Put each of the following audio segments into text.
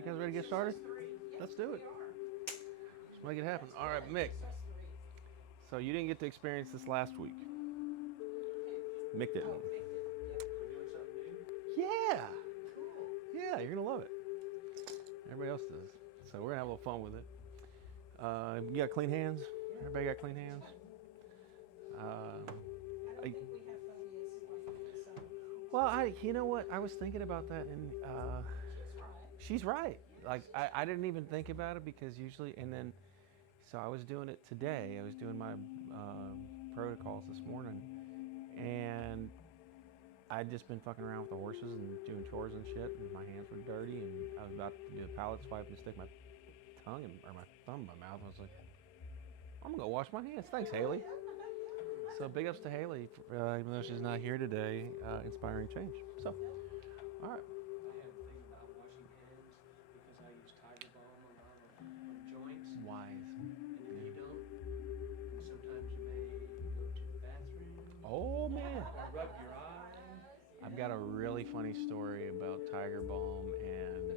You guys ready to get started? Let's do it. Let's make it happen. All right, Mick. So you didn't get to experience this last week. Mick didn't. Yeah. Yeah, you're gonna love it. Everybody else does. So we're gonna have a little fun with it. You got clean hands? Everybody got clean hands? I, you know what? I was thinking about that, and she's right. Like I didn't even think about it because usually, and then, so I was doing it today. I was doing my protocols this morning, and I'd just been fucking around with the horses and doing chores and shit, and my hands were dirty, and I was about to do a palate swipe and stick my tongue or my thumb in my mouth. I was like, I'm gonna go wash my hands. Thanks, Haley. So big ups to Haley, even though she's not here today, inspiring change. So, all right. I had a thing about washing hands because I use Tiger Balm a lot on joints. Wise. And if you don't, sometimes you may go to the bathroom. Oh man. Or rub your eye. I've got a really funny story about Tiger Balm and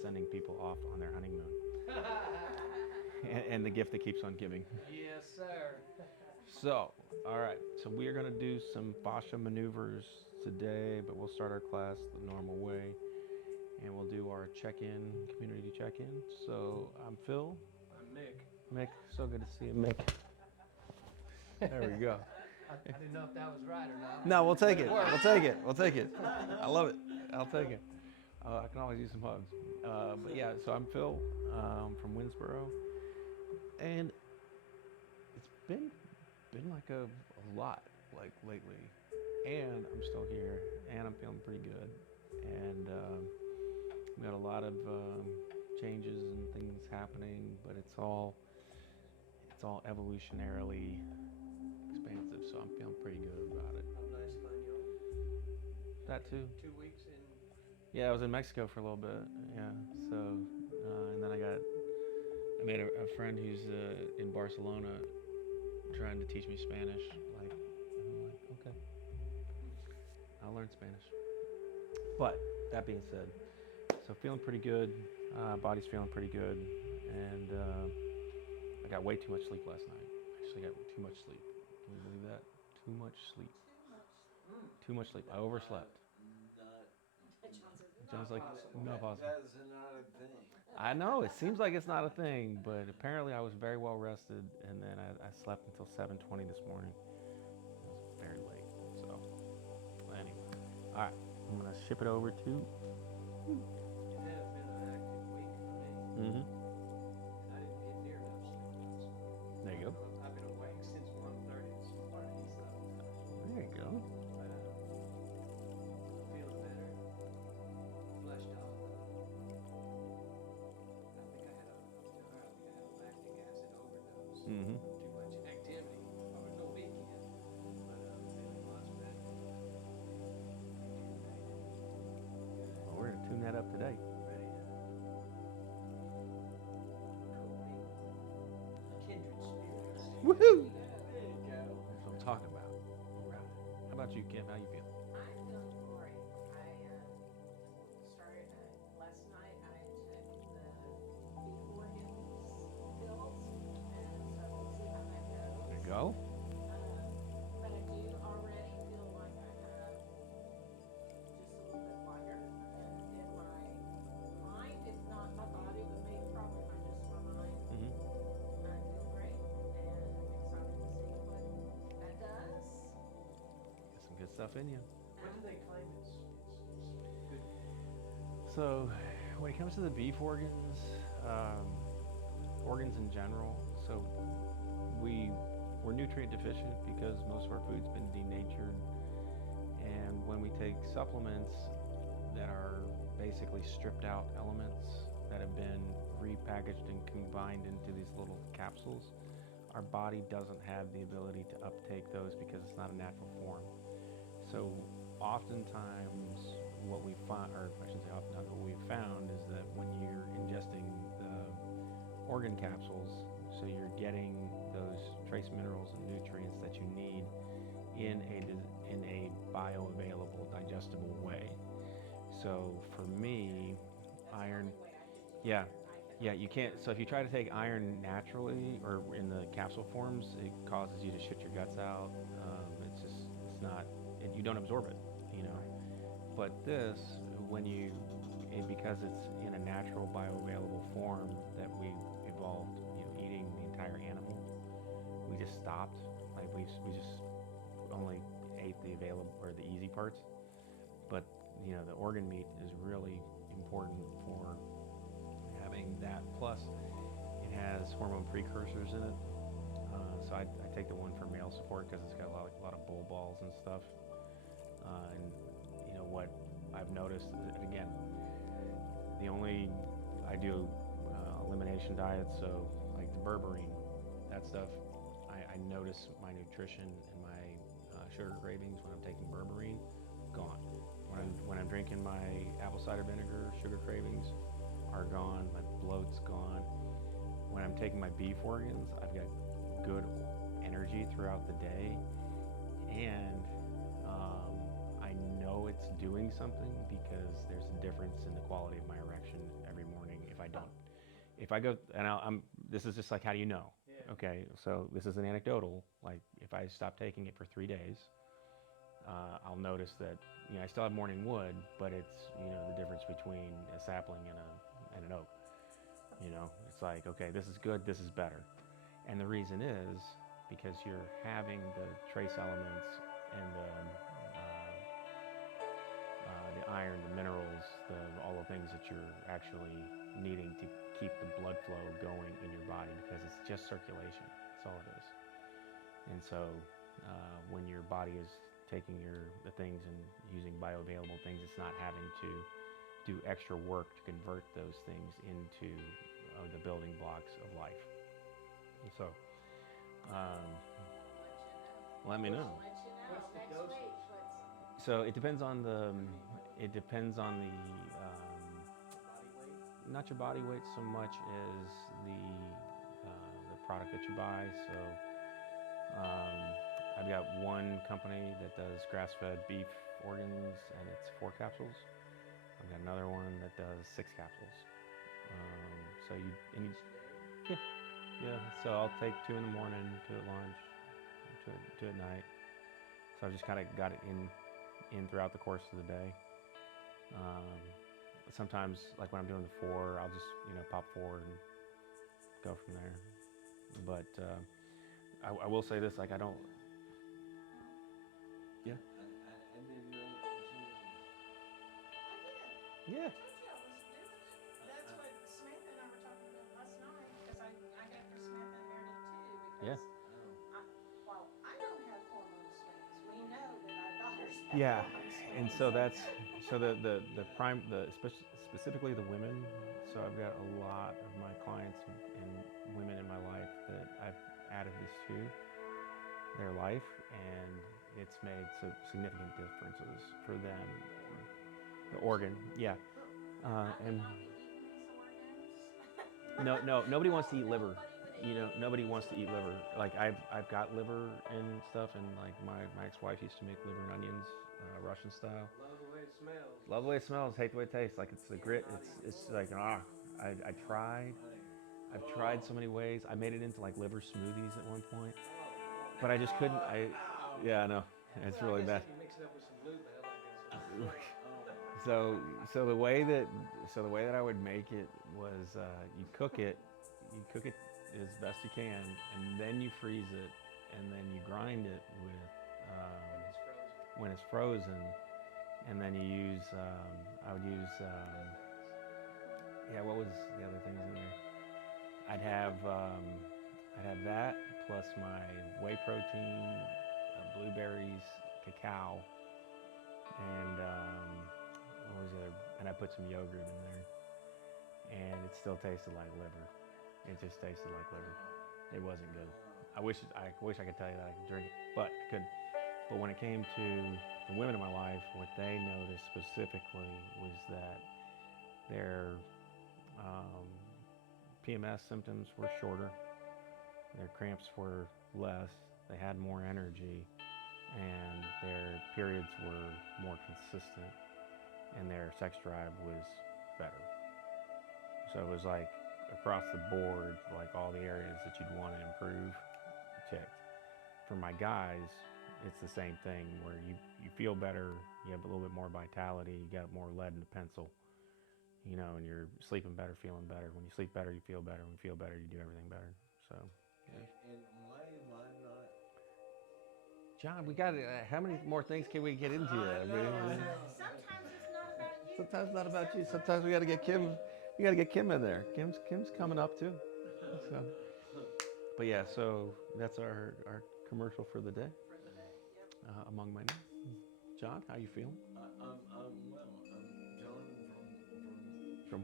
sending people off on their honeymoon, and the gift that keeps on giving. Yes, sir. So, all right. So we are going to do some fascia maneuvers today, but we'll start our class the normal way, and we'll do our check-in, community check-in. So I'm Phil. I'm Mick. Mick, so good to see you, Mick. There we go. I didn't know if that was right or not. No, we'll take it. We'll take it. We'll take it. I love it. I'll take it. I can always use some hugs. But yeah, so I'm Phil from Winsboro, and it's been like a lot like lately, and I'm still here, and I'm feeling pretty good, and we got a lot of changes and things happening, but it's all evolutionarily expansive, so I'm feeling pretty good about it. Habla español. That too. 2 weeks in. Yeah, I was in Mexico for a little bit. Yeah, so and then I made a friend who's in Barcelona trying to teach me Spanish. I'm like, okay, I'll learn Spanish. But that being said, so feeling pretty good. Body's feeling pretty good, and I got way too much sleep last night. Actually, got too much sleep. Can you believe that? Too much sleep. Too much sleep. I overslept. John's like, no possible. That's not a thing. I know, it seems like it's not a thing, but apparently I was very well rested, and then I slept until 7:20 this morning. It was very late, so anyway. All right, I'm gonna ship it over to. It has been an active week for me. Mm-hmm. And I didn't get near enough sleep last night. There you go. I've been awake since 1:30 this morning, so. There you go. But feeling better. Fleshed out. I think I had a lactic acid overdose. Mm-hmm. Too much activity over the weekend. But feeling much better. Well, we're gonna tune that up today. Ready to kindred spirits. Woohoo! There you go. That's what I'm talking about. All right. How about you, Kim? How you feeling? I'm feeling great. I started last night. I took the beef organs pills, and so we'll see how that goes. There you go. But I do already feel like I have just a little bit lighter in my mind. If not my body, but maybe probably just my mind. Mm-hmm. I feel great, and I'm excited to see what that does. Got some good stuff in you. What do they claim it's good? So, when it comes to the beef organs, organs in general, so we're nutrient deficient because most of our food's been denatured, and when we take supplements that are basically stripped out elements that have been repackaged and combined into these little capsules, our body doesn't have the ability to uptake those because it's not a natural form. So oftentimes what we find, or I shouldn't say oftentimes, what we've found is that when you're ingesting the organ capsules, so you're getting those trace minerals and nutrients that you need in a bioavailable, digestible way. So for me, iron. That's the only way I can do Yeah, iron. yeah, you can't. So if you try to take iron naturally or in the capsule forms, it causes you to shit your guts out. It's not. You don't absorb it, you know. But this, when you, because it's in a natural bioavailable form that we evolved, eating the entire animal, we just stopped. Like we just only ate the available or the easy parts. But the organ meat is really important for having that. Plus, it has hormone precursors in it. So I take the one for male support because it's got a lot of bull balls and stuff. And what I've noticed, again, the only I do elimination diets, so like the berberine, that stuff. I notice my nutrition and my sugar cravings when I'm taking berberine, gone. When I'm drinking my apple cider vinegar, sugar cravings are gone. My bloat's gone. When I'm taking my beef organs, I've got good energy throughout the day, and I know it's doing something because there's a difference in the quality of my erection every morning if I don't. If I go, and this is just like, how do you know? Yeah. Okay, so this is an anecdotal. Like, if I stop taking it for 3 days, I'll notice that I still have morning wood, but it's the difference between a sapling and an oak. It's like, okay, this is good, this is better, and the reason is because you're having the trace elements and the iron, the minerals, all the things that you're actually needing to keep the blood flow going in your body, because it's just circulation. That's all it is. And so when your body is taking the things and using bioavailable things, it's not having to do extra work to convert those things into the building blocks of life. And so let me know. I'll let you know What's the next dosage? week. So it depends on the Body weight? not your body weight so much as the product that you buy. So I've got one company that does grass-fed beef organs, and it's 4 capsules. I've got another one that does 6 capsules. So yeah. So I'll take 2 in the morning, 2 at lunch, 2 at night. So I've just kind of got it in throughout the course of the day. Sometimes, like when I'm doing the 4, I'll just pop 4 and go from there. But I will say this: like, I don't. Yeah. I didn't know that was you. Yeah. I told you I was doing it. That's what Samantha and I were talking about last night, because I got for Samantha and Meredith too, Yeah. because I don't have hormone swings. We know that our daughters have Yeah. hormone swings. And so that's specifically the women. So I've got a lot of my clients and women in my life that I've added this to their life, and it's made significant differences for them. The organ, yeah. And I'll be eating these organs. nobody wants to eat liver. Nobody would eat Nobody wants to it. eat liver. Like, I've got liver and stuff, and like my ex-wife used to make liver and onions, Russian style. Love the way it smells. Love the way it smells, hate the way it tastes. Like, it's the grit. It's like, I've tried so many ways. I made it into like liver smoothies at one point, but I just couldn't. Yeah, I know. It's Well, really I bad. guess if you mix it up with some bluebell, I guess. So the way that I would make it was you cook it as best you can, and then you freeze it, and then you grind it with when it's frozen, and then you use I would use what was the other things in there? I'd have that plus my whey protein, blueberries, cacao, and what was the other? And I put some yogurt in there, and it still tasted like liver. It just tasted like liver. It wasn't good. I wish I could tell you that I could drink it, but I couldn't. But when it came to the women in my life, what they noticed specifically was that their PMS symptoms were shorter, their cramps were less, they had more energy, and their periods were more consistent, and their sex drive was better. So it was like across the board, like all the areas that you'd want to improve, checked. For my guys, it's the same thing where you feel better, you have a little bit more vitality, you got more lead in the pencil, you know, and you're sleeping better, feeling better. When you sleep better, you feel better. When you feel better, you do everything better. So, yeah. And why am I not? John, we got how many more things can we get into? I mean, Sometimes it's not about you. sometimes It not is about you. sometimes Sometimes we got to get Kim. We got to get Kim in there. Kim's coming up too. So, but yeah, so that's our commercial for the day. for the day. Yep. Among my names. John, how you feeling? I'm well. I'm John From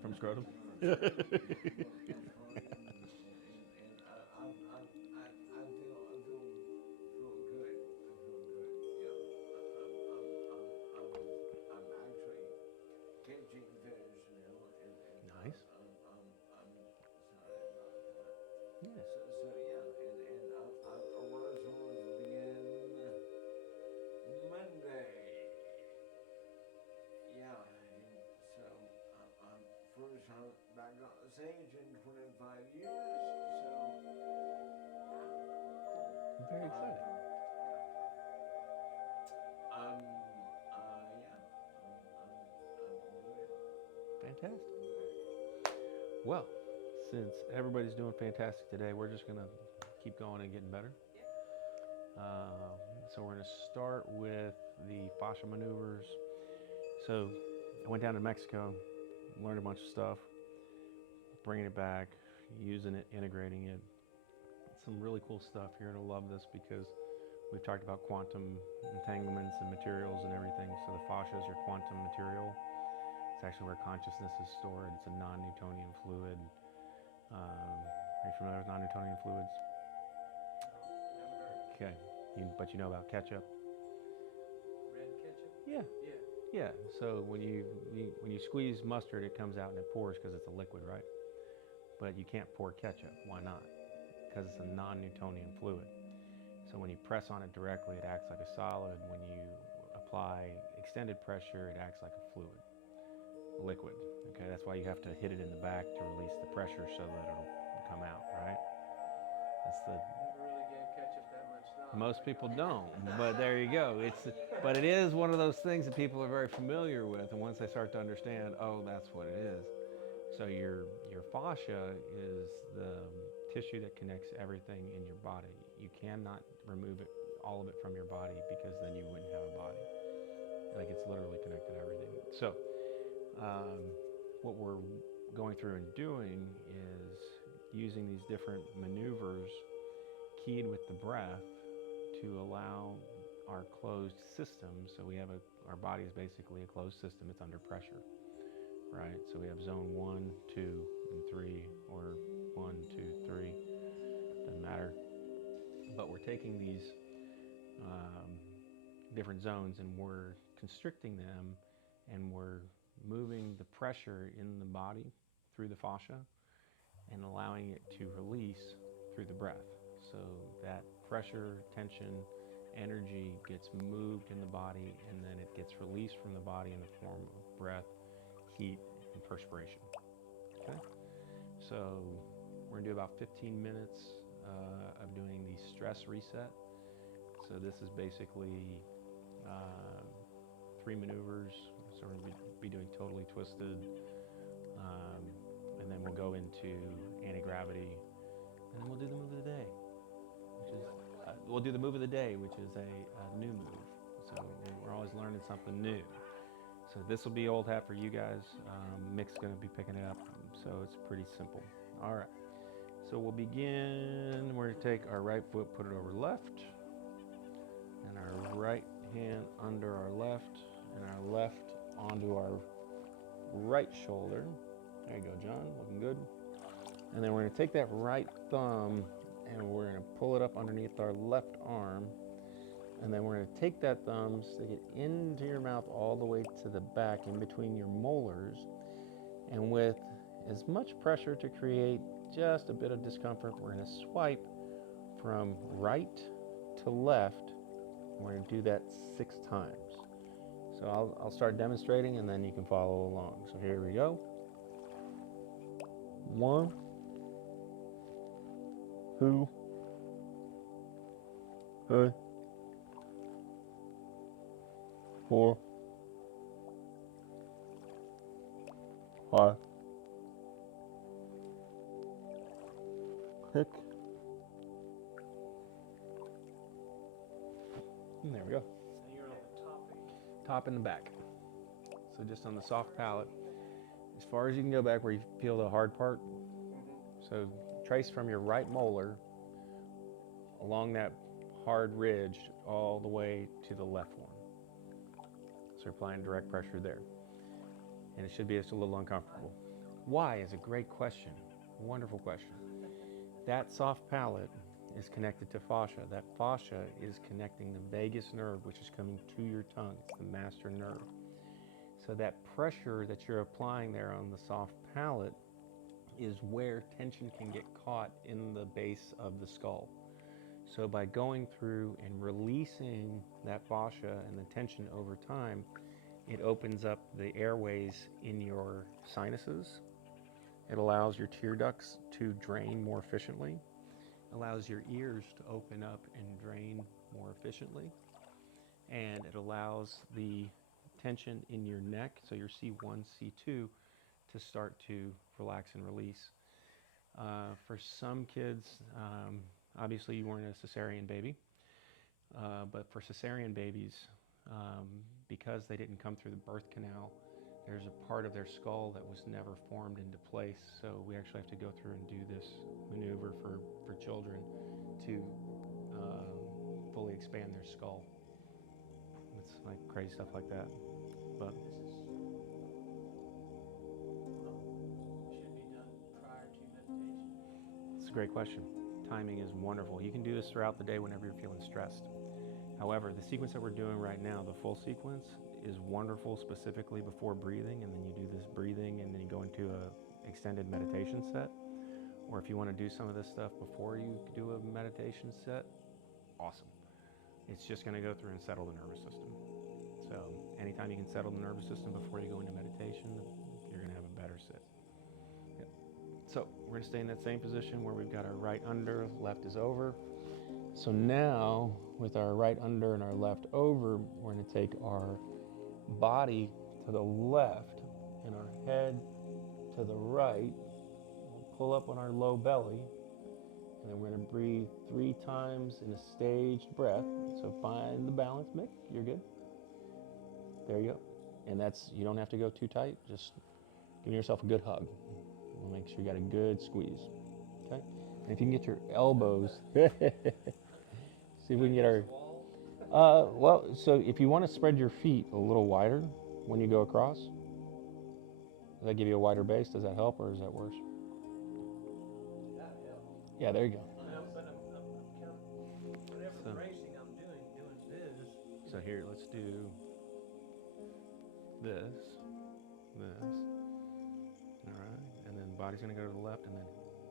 from Scrotum? and I feel good. I feel good. Yeah. I'm actually catching fish now, and Nice. I'm excited about that. Yeah. So yeah, and I want to begin Monday. Yeah, and so I'm first time back on the stage in 25 years. So I'm very excited. I'm good. Fantastic. Well, since everybody's doing fantastic today, we're just gonna keep going and getting better. So we're gonna start with the fascia maneuvers. So I went down to Mexico, learned a bunch of stuff, bringing it back, using it, integrating it. Some really cool stuff. You're gonna love this because we've talked about quantum entanglements and materials and everything. So the fascia is your quantum material. It's actually where consciousness is stored. It's a non-Newtonian fluid. Are you familiar with non-Newtonian fluids? Never heard. Okay, but you know about ketchup? Red ketchup? Yeah, Yeah. yeah. So when you squeeze mustard, it comes out and it pours because it's a liquid, right? But you can't pour ketchup. Why not? Because it's a non-Newtonian fluid. So when you press on it directly, it acts like a solid. When you apply extended pressure, it acts like a fluid, liquid. Okay, that's why you have to hit it in the back to release the pressure so that it'll come out, right? That's the Never really gave ketchup that much thought. most people don't, but there you go. But it is one of those things that people are very familiar with, and once they start to understand, oh, that's what it is. So your fascia is the tissue that connects everything in your body. You cannot remove it, all of it from your body, because then you wouldn't have a body. Like, it's literally connected to everything. So what we're going through and doing is using these different maneuvers keyed with the breath to allow our closed system. So we have our body is basically a closed system. It's under pressure, right? So we have zone 1, 2, and 3, or 1, 2, 3, doesn't matter. But we're taking these different zones and we're constricting them, and we're moving the pressure in the body through the fascia and allowing it to release through the breath. So that pressure, tension, energy gets moved in the body, and then it gets released from the body in the form of breath, heat, and perspiration. Okay? So we're gonna do about 15 minutes of doing the stress reset. So this is basically 3 maneuvers. So we're gonna be doing totally twisted, and then we'll go into anti-gravity, and then we'll do the move of the day, which is we'll do the move of the day, which is a new move. So we're always learning something new. So this will be old hat for you guys. Mick's going to be picking it up, so it's pretty simple. All right. So we'll begin. We're going to take our right foot, put it over left, and our right hand under our left, and our left onto our right shoulder. There you go, John. Looking good. And then we're going to take that right thumb and we're going to pull it up underneath our left arm. And then we're going to take that thumb, stick it into your mouth all the way to the back in between your molars. And with as much pressure to create just a bit of discomfort, we're going to swipe from right to left. We're going to do that 6 times. So I'll start demonstrating and then you can follow along. So here we go. 1, 2, 3, 4, 5, 6. And there we go. Now you're on the top edge. Top and the back. So just on the soft palate, as far as you can go back where you feel the hard part. So trace from your right molar along that hard ridge all the way to the left one. So you're applying direct pressure there. And it should be just a little uncomfortable. Why is a great question. Wonderful question. That soft palate is connected to fascia. That fascia is connecting the vagus nerve, which is coming to your tongue. It's the master nerve. So that pressure that you're applying there on the soft palate is where tension can get caught in the base of the skull. So by going through and releasing that fascia and the tension over time, it opens up the airways in your sinuses. It allows your tear ducts to drain more efficiently, allows your ears to open up and drain more efficiently, and it allows the tension in your neck, so your C1, C2, to start to relax and release. For some kids, obviously you weren't a cesarean baby, but for cesarean babies, because they didn't come through the birth canal, there's a part of their skull that was never formed into place, so we actually have to go through and do this maneuver for children to fully expand their skull. It's like crazy stuff like that. But Should be done prior to meditation. it's a great question. Timing is wonderful. You can do this throughout the day whenever you're feeling stressed. However, the sequence that we're doing right now, the full sequence, is wonderful specifically before breathing, and then you do this breathing and then you go into a extended meditation set. Or if you want to do some of this stuff before you do a meditation set, awesome. It's just going to go through and settle the nervous system. So anytime you can settle the nervous system before you go into meditation, you're going to have a better sit. Yep. So we're going to stay in that same position where we've got our right under, left is over. So now with our right under and our left over, we're going to take our body to the left and our head to the right. We'll pull up on our low belly, and then we're going to breathe 3 times in a staged breath. So find the balance, Mick. You're good. There you go. And that's, you don't have to go too tight. Just give yourself a good hug. We'll make sure you got a good squeeze. Okay? And if you can get your elbows, see if we can get our, well, so if you want to spread your feet a little wider when you go across, does that give you a wider base? Does that help, or is that worse? That helps. Yeah, there you go. Well, but I'm kind of, whatever So- bracing I'm doing this. So here, let's do this, all right, and then body's gonna go to the left, and then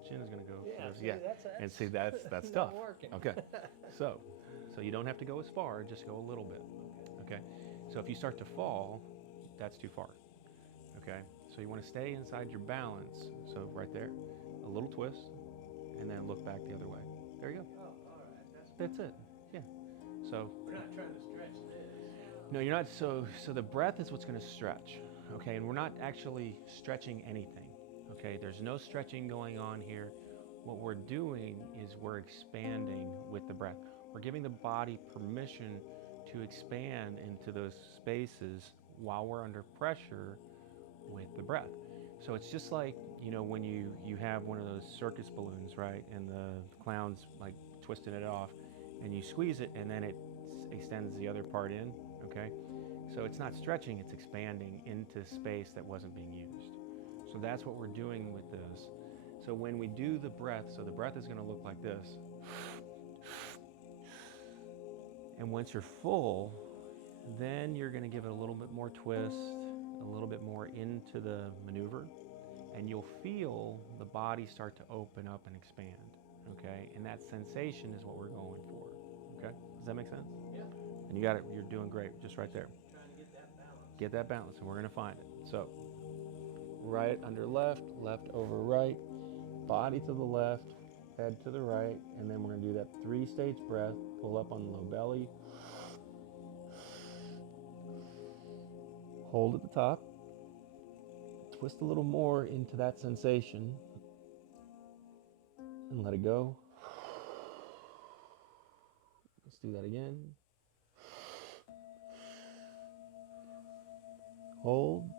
chin is gonna go first. Yeah, and see that's not tough. working. Okay, so you don't have to go as far, just go a little bit. Okay, so if you start to fall, that's too far. Okay, so you want to stay inside your balance. So right there, a little twist, and then look back the other way. There you go. Oh, all right. That's it. Yeah. So We're not trying to stretch this. no, you're not. So the breath is what's going to stretch. Okay, and we're not actually stretching anything. Okay, there's no stretching going on here. What we're doing is we're expanding with the breath. We're giving the body permission to expand into those spaces while we're under pressure with the breath. So it's just like, you know, when you have one of those circus balloons, right? And the clown's like twisting it off, and you squeeze it, and then it extends the other part in, okay? So it's not stretching, it's expanding into space that wasn't being used. So that's what we're doing with this. So when we do the breath, so the breath is going to look like this. And once you're full, then you're going to give it a little bit more twist, a little bit more into the maneuver, and you'll feel the body start to open up and expand, okay? And that sensation is what we're going for, okay? Does that make sense? Yeah. And you got it, you're doing great, just right there. Trying to get that balance. Get that balance, and we're going to find it. So right under left, left over right, body to the left, head to the right, and then we're going to do that 3-stage breath. Pull up on the low belly. Hold at the top. Twist a little more into that sensation and let it go. Let's do that again. Hold.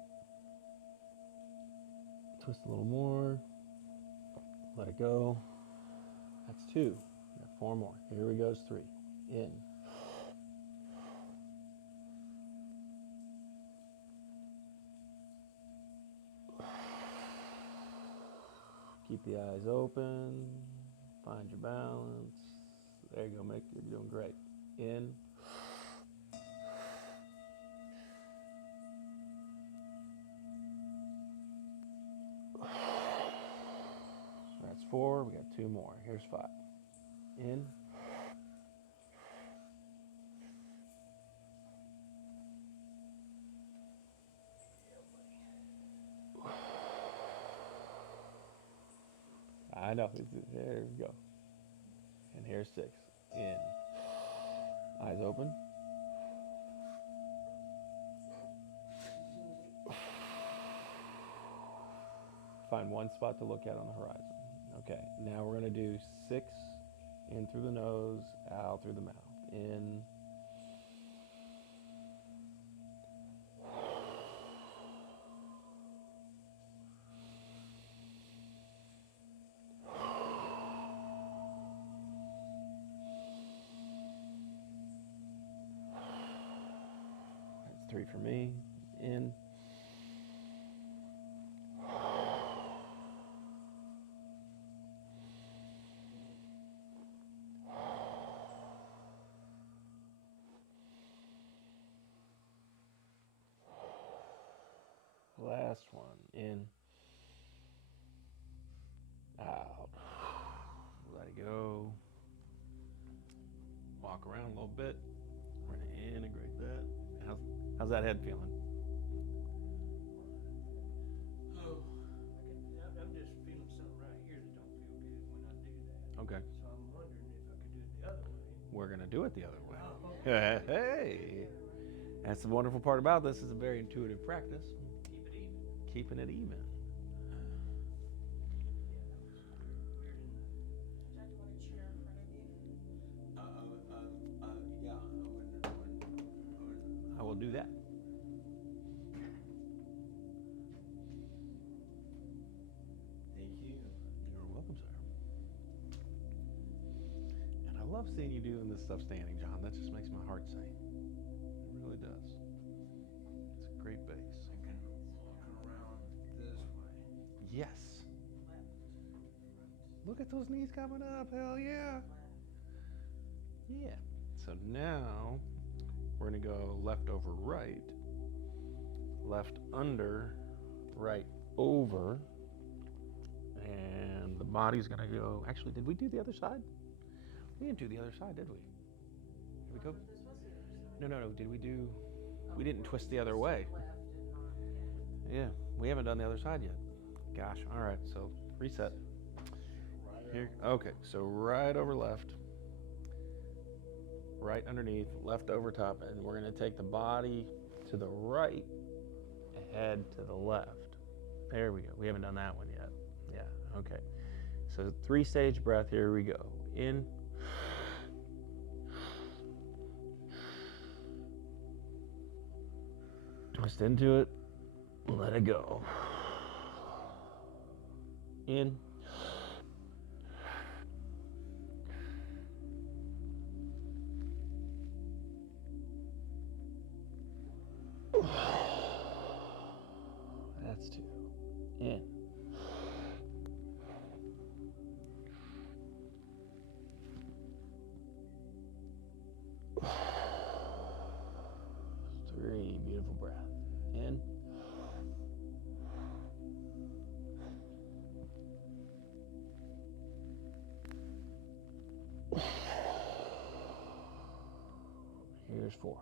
Twist a little more. Let it go. That's 2. We got 4 more. Here we goes 3. In. Keep the eyes open. Find your balance. There you go, Mick. You're doing great. In. That's 4. We got 2 more. Here's 5. In. I know. There we go. And here's 6. In. Eyes open. Find one spot to look at on the horizon. Okay, now we're going to do 6 in through the nose, out through the mouth. In. That's 3 for me. In. Last one. In. Out. Let it go. Walk around a little bit. We're going to integrate that. How's that head feeling? Oh, I'm just feeling something right here that don't feel good when I do that. Okay. So I'm wondering if I could do it the other way. We're going to do it the other way. Oh, Hey! That's the wonderful part about this. Is a very intuitive practice. keep it even. Keeping it even. John, do you want a chair in front of you? Yeah, I will do that. Thank you. You're welcome, sir. And I love seeing you doing this stuff standing, John. That just makes my heart sing. It really does. It's a great base. I can walk around this way. Yes. Look at those knees coming up. Hell yeah. Yeah. So now we're going to go left over right, left under, right over, and the body's going to go. Actually, did we do the other side? We didn't do the other side, did we? Did we go? This was the other side. No. Did we do? We didn't twist the other way. Left and not, Yeah, we haven't done the other side yet. Gosh. All right. So reset. Here. Okay. So right over left. Right underneath, left over top, and we're going to take the body to the right, head to the left. There we go. We haven't done that one yet. Yeah, okay. So 3-stage breath, here we go. In. Twist into it, let it go. In. That's 2. In. Three. Beautiful breath. In. Here's 4.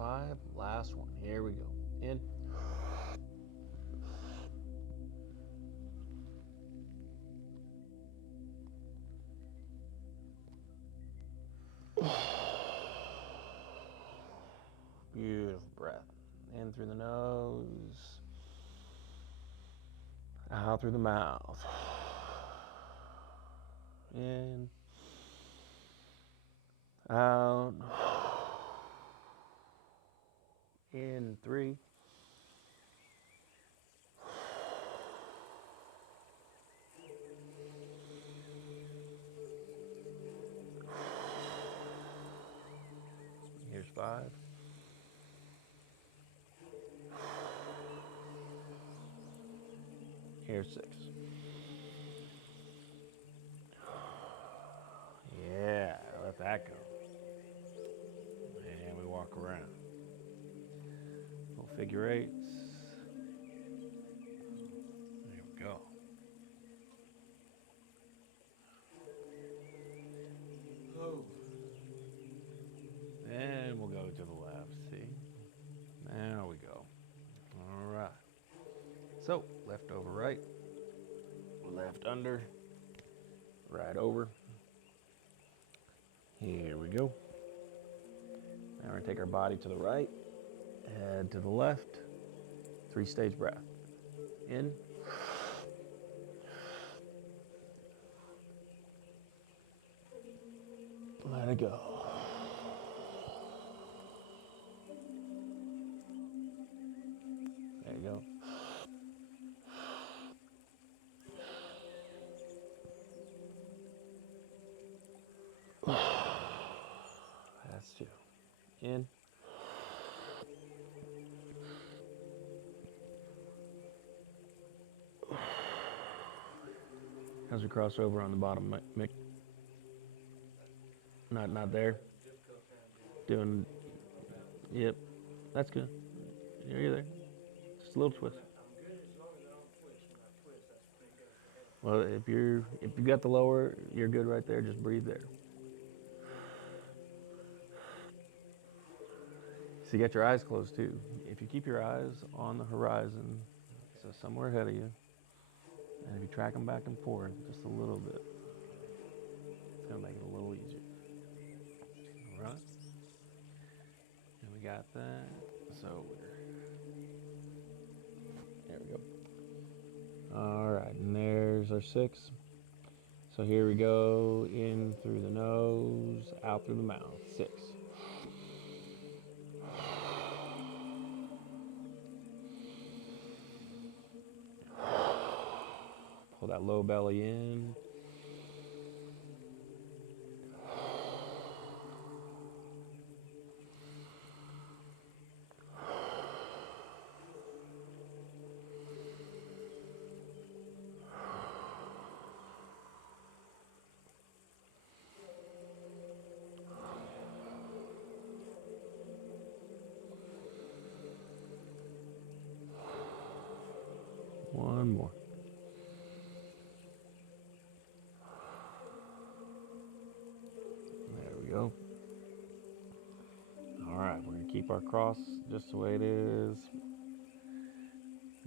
5. Last one. Here we go. In. Beautiful breath. In through the nose. Out through the mouth. In. Out. In 3. Here's 5. Here's 6. Yeah, let that go. And we walk around. Full figure 8s. There we go. Oh. And we'll go to the left, see? There we go. All right. So, left over right, left under, right over. Here we go. Now we're gonna take our body to the right, head to the left, 3-stage breath. In. Let it go. There you go. That's 2. In. As we cross over on the bottom, Mick. Not there. Doing. Yep. That's good. You're there. Just a little twist. I'm good as long as I don't twist. When I twist, that's pretty good for head. Well, if you got the lower, you're good right there. Just breathe there. So you got your eyes closed too. If you keep your eyes on the horizon, so somewhere ahead of you, and if you track them back and forth just a little bit, it's gonna make it a little easier. All right. And we got that. So there we go. All right, and there's our 6. So here we go, in through the nose, out through the mouth. 6. Pull that low belly in. One more. There we go. All right, we're gonna keep our cross just the way it is.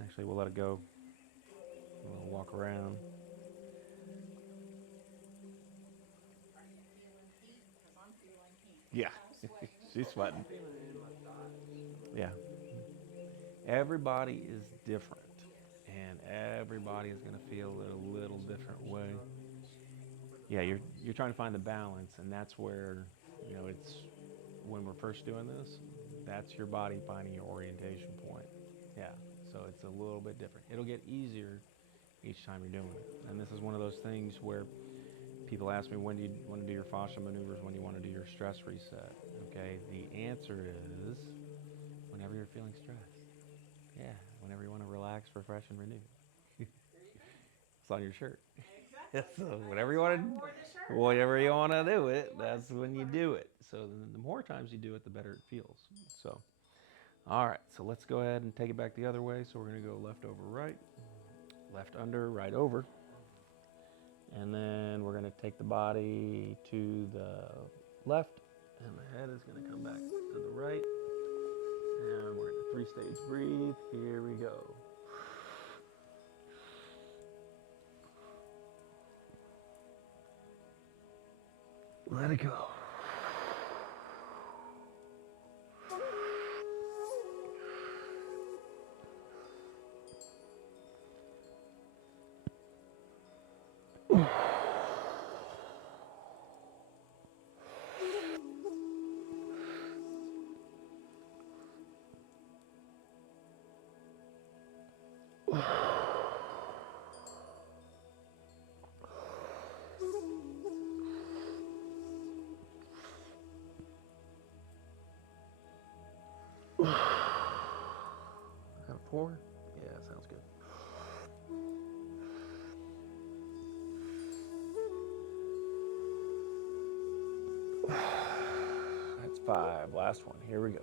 Actually, we'll let it go. We'll walk around. Are you feeling heat? Because I'm feeling heat. Yeah, I'm sweating. she's sweating. Feeling it in my thighs. Yeah. Everybody is different, Yes. and everybody is gonna feel it a little different way. Yeah, you're trying to find the balance, and that's where, it's when we're first doing this, that's your body finding your orientation point. Yeah, so it's a little bit different. It'll get easier each time you're doing it. And this is one of those things where people ask me, when do you want to do your fascia maneuvers, when do you want to do your stress reset? Okay, the answer is whenever you're feeling stressed. Yeah, whenever you want to relax, refresh, and renew. It's on your shirt. Exactly. So whatever you want Wore the shirt. to, whatever you want to do it, that's when you do it. So the more times you do it, the better it feels. So, all right. So let's go ahead and take it back the other way. So we're going to go left over right, left under, right over, and then we're going to take the body to the left, and the head is going to come back to the right. And we're in a 3-stage breathe. Here we go. Let it go. Have 4? Yeah, sounds good. That's 5. Last one. Here we go.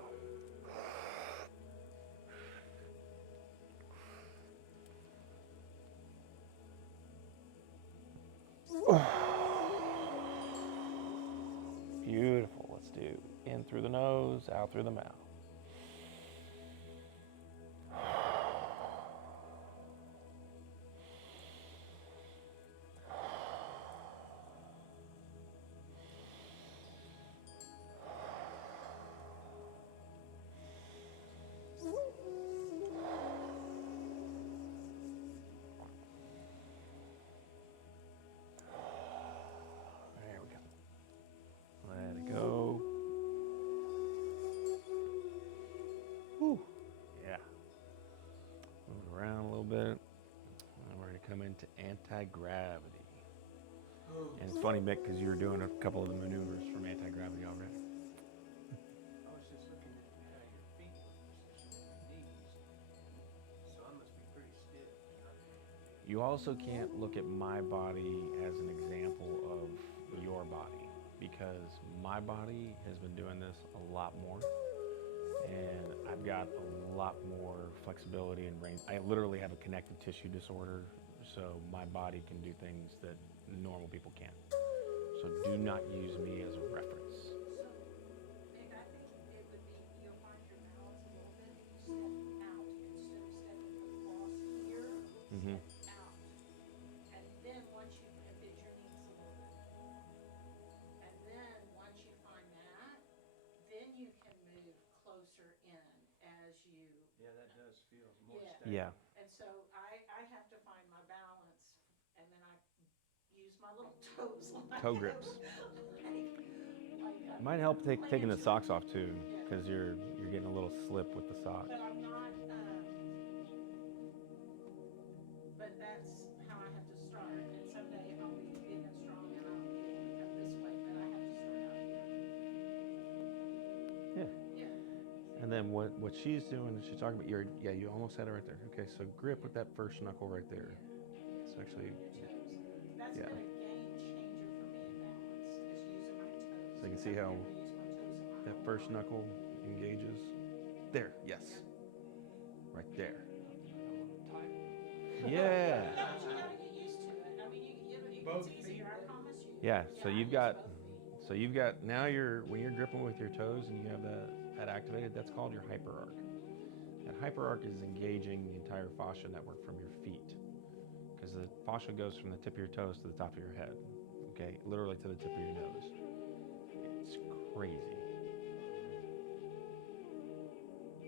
Beautiful. Let's do in through the nose, out through the mouth. There we go. Let it go. Whew. Yeah. Move it around a little bit. And we're going to come into anti-gravity. And it's funny, Mick, because you were doing a couple of the maneuvers from anti-gravity already. I was just looking at how your feet were positioned and your knees, so I must be pretty stiff. You also can't look at my body as an example of your body, because my body has been doing this a lot more, and I've got a lot more flexibility and range. I literally have a connective tissue disorder, so my body can do things that normal people can't. So do not use me as a reference. So, Nick, I think it would be, you'll find your balance a little bit if you step out instead of stepping across here, Mhm. step out. And then once you, and bend your knees a little bit. And then, once you find that, then you can move closer in as you, Yeah, that does feel more Yeah. stable. Yeah. and so I have to find my balance, and then I use my little toes like. Toe grips. Like It might help taking the planted. socks off too, Yeah. because you're getting a little slip with the socks. But I'm not, but that's how I have to start, and someday I'll be big and strong and I'll be able to come this way, but I have to start out here. Yeah. Yeah. And then what she's doing is she's talking about you almost had it right there. Okay, so grip with that first knuckle right there. It's actually, Your toes. That's Yeah. been a game changer for me in balance, is using my toes. So you can 'cause see I've how never used my toes in my that whole first life. knuckle engages. There, yes. Right there. Tight. Yeah. Yeah, but you gotta get used to it. I mean, it Both gets feet easier, I then? promise you. Yeah, so I you've use got both feet. so you've got now when you're gripping with your toes and you have that activated, that's called your hyperarch. That hyperarch is engaging the entire fascia network from your feet, because the fascia goes from the tip of your toes to the top of your head. Okay, literally to the tip of your nose. It's crazy.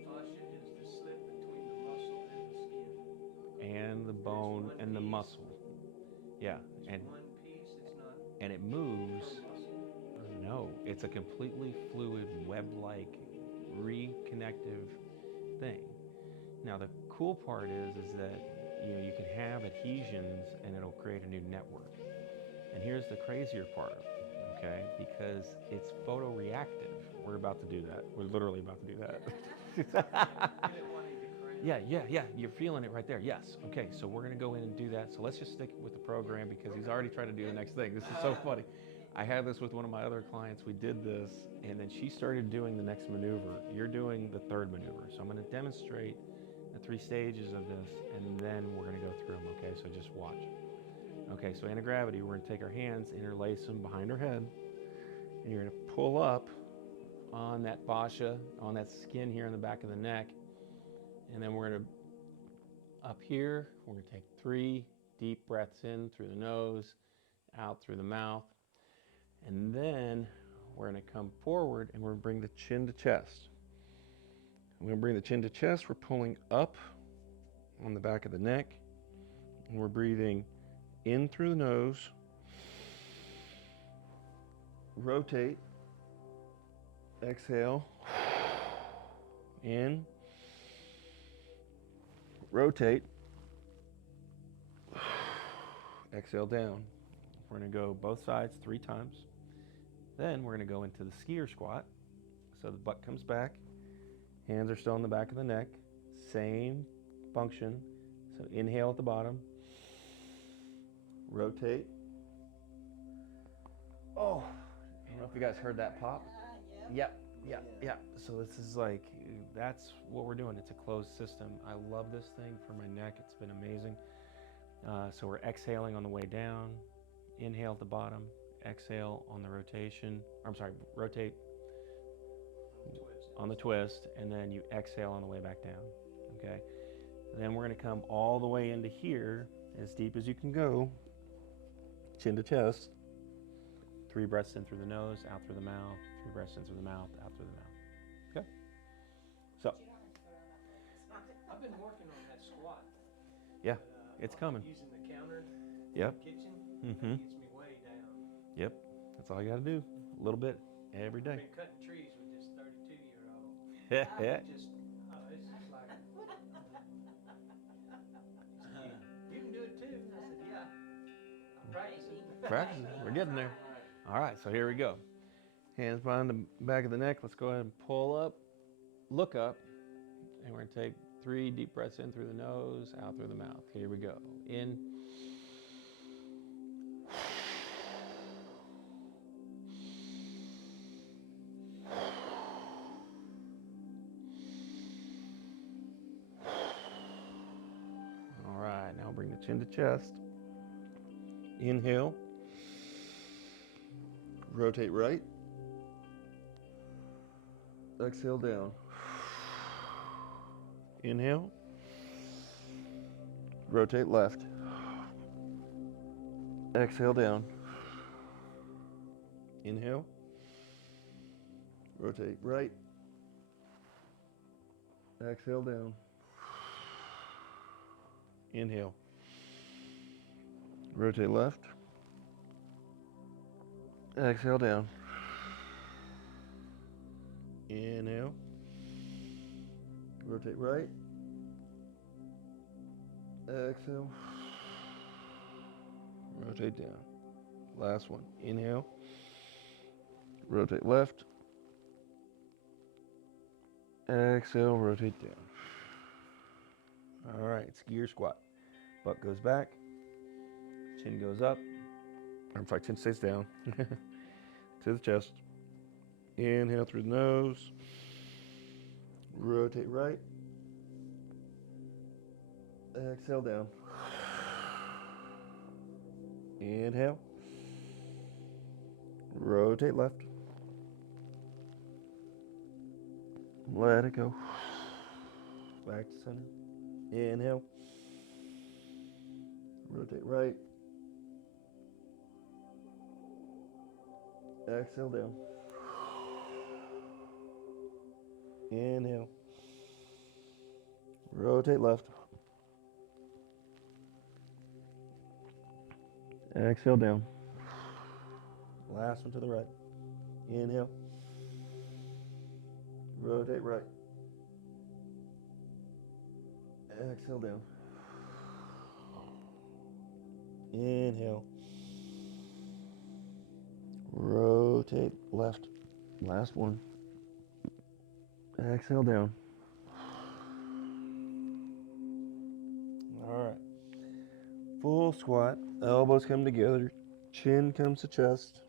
Fascia is the slip between the muscle and the skin. And the bone one and the piece. muscle. Yeah, It's and one piece, it's not and it moves. per muscle. No, it's a completely fluid, web-like, reconnective thing. Now the cool part is that you can have adhesions and it'll create a new network. And here's the crazier part, okay? Because it's photoreactive. We're about to do that. We're literally about to do that. Feel it wanting to cramp. Yeah. You're feeling it right there. Yes. Okay, so we're gonna go in and do that. So let's just stick with the program because he's already tried to do the next thing. This is so funny. I had this with one of my other clients. We did this, and then she started doing the next maneuver. You're doing the third maneuver. So I'm gonna demonstrate the 3 stages of this, and then we're gonna go through them, okay? So just watch. Okay, so anti-gravity, we're gonna take our hands, interlace them behind our head, and you're gonna pull up on that fascia, on that skin here in the back of the neck. And then we're going to, up here, we're going to take 3 deep breaths in through the nose, out through the mouth. And then we're going to come forward and we're going to bring the chin to chest. We're going to bring the chin to chest. We're pulling up on the back of the neck. And we're breathing in through the nose. Rotate. Exhale. In. Rotate. Exhale down. We're going to go both sides 3 times. Then we're going to go into the skier squat. So the butt comes back. Hands are still on the back of the neck. Same function. So inhale at the bottom. Rotate. Oh, I don't know if you guys heard that pop. Yep. So this is like, that's what we're doing. It's a closed system. I love this thing for my neck. It's been amazing. So we're exhaling on the way down. Inhale at the bottom. Exhale on the rotation. Rotate on the twist, and then you exhale on the way back down. Okay. And then we're going to come all the way into here, as deep as you can go, chin to chest. 3 breaths in through the nose, out through the mouth. 3 breaths in through the mouth, out through the mouth. Okay. So. I've been working on that squat. Yeah, it's coming. Using the counter Yep. in the kitchen. Mm-hmm. It gets me way down. Yep. That's all you got to do. A little bit every I've day. been cutting trees with this 32-year-old. Yeah. It's just like, you can do it too. I said, yeah. I'm practicing. Practicing. We're getting there. All right, so here we go. Hands behind the back of the neck. Let's go ahead and pull up, look up, and we're going to take 3 deep breaths in through the nose, out through the mouth. Here we go. In. All right, now bring the chin to chest. Inhale. Rotate right. Exhale down. Inhale. Rotate left. Exhale down. Inhale. Rotate right. Exhale down. Inhale. Rotate left. Exhale down. Inhale. Rotate right. Exhale. Rotate down. Last one. Inhale. Rotate left. Exhale, rotate down. All right, skier squat. Butt goes back. Chin goes up. I'm sorry, chin stays down. To the chest. Inhale through the nose. Rotate right. Exhale down. Inhale. Rotate left. Let it go. Back to center. Inhale. Rotate right. Exhale down. Inhale. Rotate left. Exhale down. Last one to the right. Inhale. Rotate right. Exhale down. Inhale. Rotate left. Last one. Exhale down. All right. Full squat. Elbows come together. Chin comes to chest.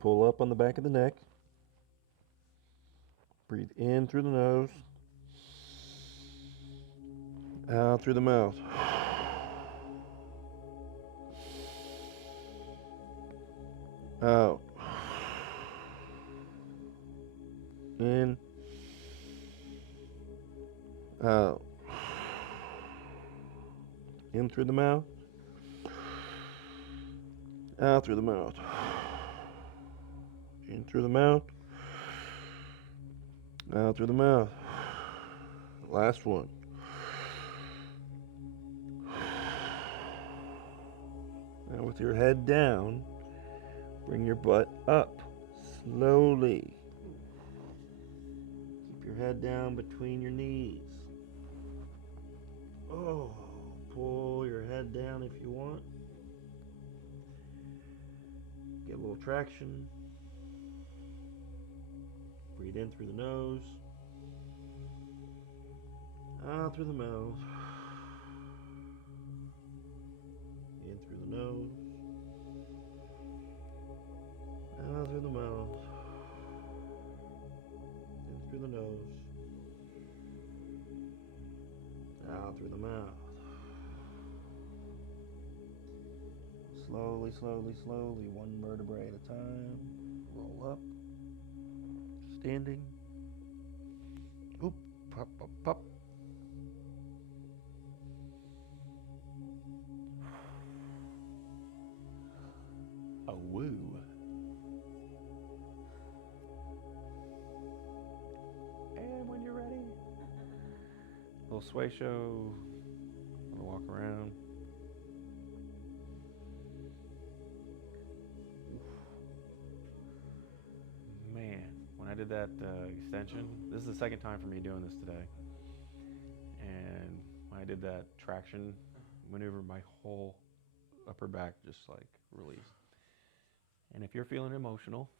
Pull up on the back of the neck. Breathe in through the nose. Out through the mouth. Out. In. Out. In through the mouth. Out through the mouth. In through the mouth. Out through the mouth. Last one. Now with your head down, bring your butt up slowly. Keep your head down between your knees. Oh, pull your head down if you want. Get a little traction. Breathe in through the nose. Out through the mouth. In through the nose. Out through the mouth. In through the nose. Out through the mouth. Slowly, slowly, slowly, one vertebrae at a time. Roll up. Standing. Oop, pop, pop, pop. A woo. And when you're ready, little sway show, little walk around. Man, when I did that extension, this is the second time for me doing this today. And when I did that traction maneuver, my whole upper back just like released. And if you're feeling emotional,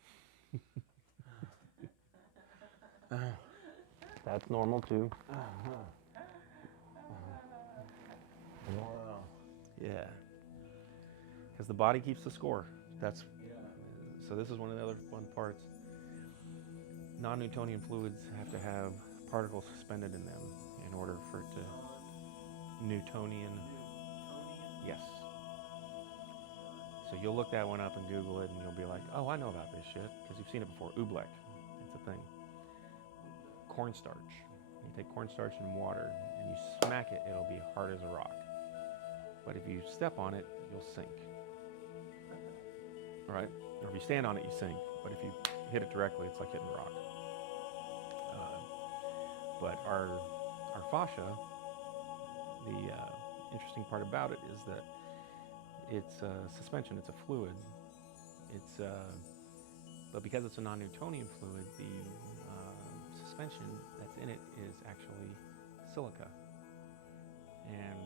that's normal too. Wow. Yeah. Because the body keeps the score. That's so this is one of the other fun parts. Non-Newtonian fluids have to have particles suspended in them in order for it to Newtonian. Yes. So you'll look that one up and Google it and you'll be like, oh, I know about this shit, because you've seen it before. Oobleck. It's a thing. Cornstarch. You take cornstarch and water and you smack it, it'll be hard as a rock. But if you step on it, you'll sink. All right? Or if you stand on it, you sink. But if you hit it directly, it's like hitting a rock. But our fascia, the interesting part about it is that it's a suspension, it's a fluid. But because it's a non-Newtonian fluid, the suspension that's in it is actually silica. And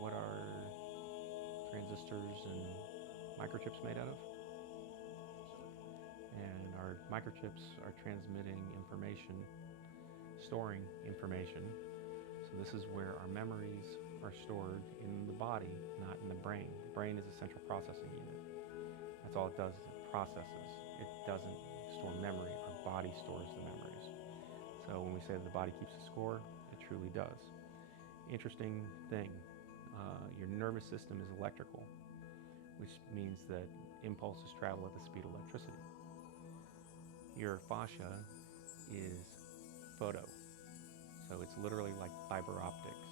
what are transistors and microchips made out of? And our microchips are transmitting information, storing information. So this is where our memories are stored in the body, not in the brain. The brain is a central processing unit. That's all it does, is it processes. It doesn't store memory. Our body stores the memories. So when we say that the body keeps the score, it truly does. Interesting thing, your nervous system is electrical, which means that impulses travel at the speed of electricity. Your fascia is photo. So it's literally like fiber optics.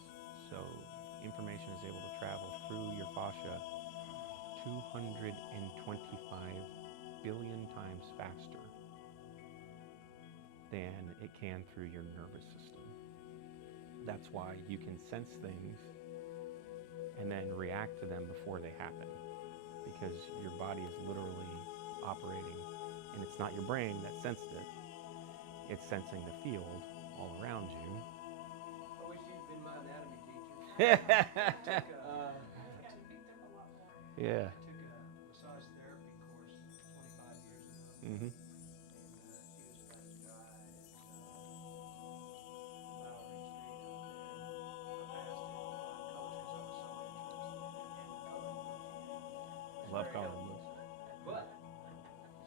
So information is able to travel through your fascia 225 billion times faster than it can through your nervous system. That's why you can sense things and then react to them before they happen, because your body is literally operating, and it's not your brain that sensed it, it's sensing the field all around you. I wish you'd been my anatomy teacher. I took a Yeah. massage therapy course 25 years ago. Mm-hmm. And she was about as dry as Bowery Street up there. I passed it in flying colors because I was so interested in the coloring book. Love coloring books. But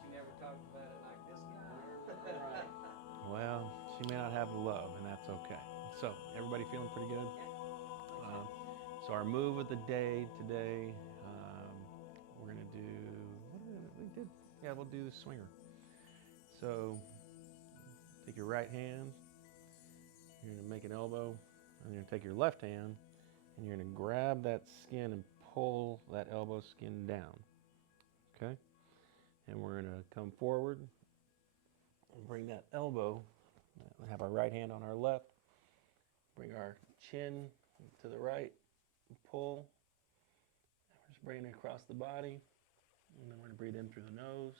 she never talked about it like this guy. Right. Well, she may not have the love, and that's okay. So, everybody feeling pretty good? So our move of the day today, we're gonna do, what did we did? Yeah, we'll do the swinger. So take your right hand, you're going to make an elbow, and you're going to take your left hand, and you're going to grab that skin and pull that elbow skin down. Okay? And we're going to come forward and bring that elbow, have our right hand on our left, bring our chin to the right, and pull. We're just bringing it across the body, and then we're going to breathe in through the nose.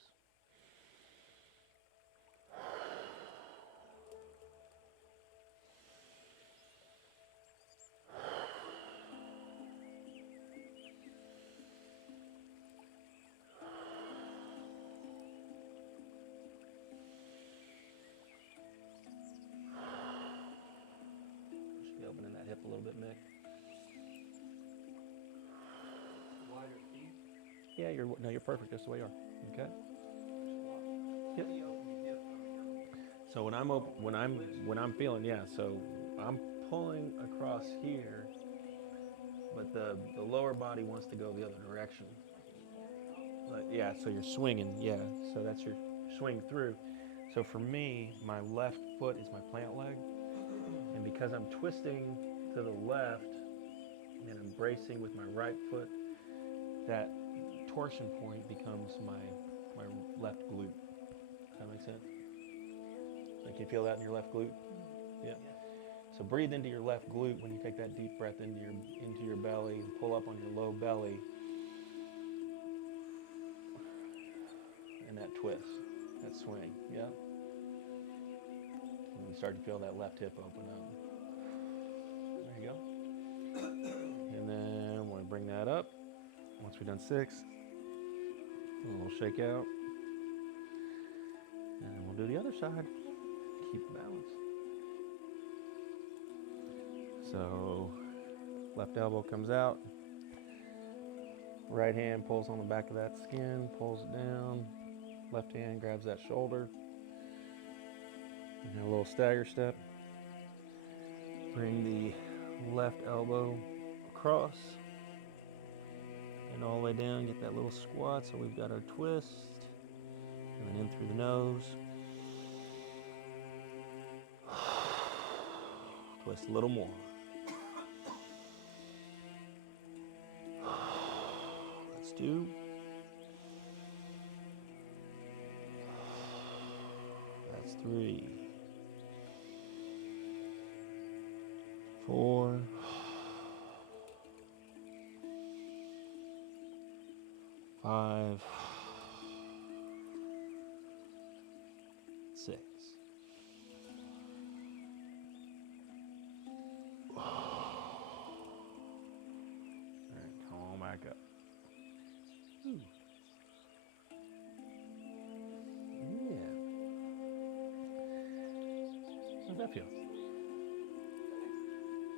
Should be opening that hip a little bit, Mick. Wider feet. Yeah, you're perfect just the way you are. Okay. How do you open your hip from here? So when I'm feeling, yeah. So I'm pulling across here, but the lower body wants to go the other direction. But yeah, so you're swinging, yeah. So that's your swing through. So for me, my left foot is my plant leg, and because I'm twisting to the left and I'm bracing with my right foot, that torsion point becomes my left glute. Does that make sense? Like you feel that in your left glute? Yeah. So breathe into your left glute when you take that deep breath into your belly and pull up on your low belly. And that twist, that swing, yeah? And you start to feel that left hip open up. There you go. And then we'll bring that up. Once we've done 6, a little shake out. And then we'll do the other side. Keep the balance. So, left elbow comes out. Right hand pulls on the back of that skin, pulls it down. Left hand grabs that shoulder. And a little stagger step. Bring the left elbow across and all the way down. Get that little squat. So we've got our twist. And then in through the nose. Twist a little more. That's 2. That's 3. 4. 5. 6. All right, come on back up. Ooh. Yeah. How's that feel?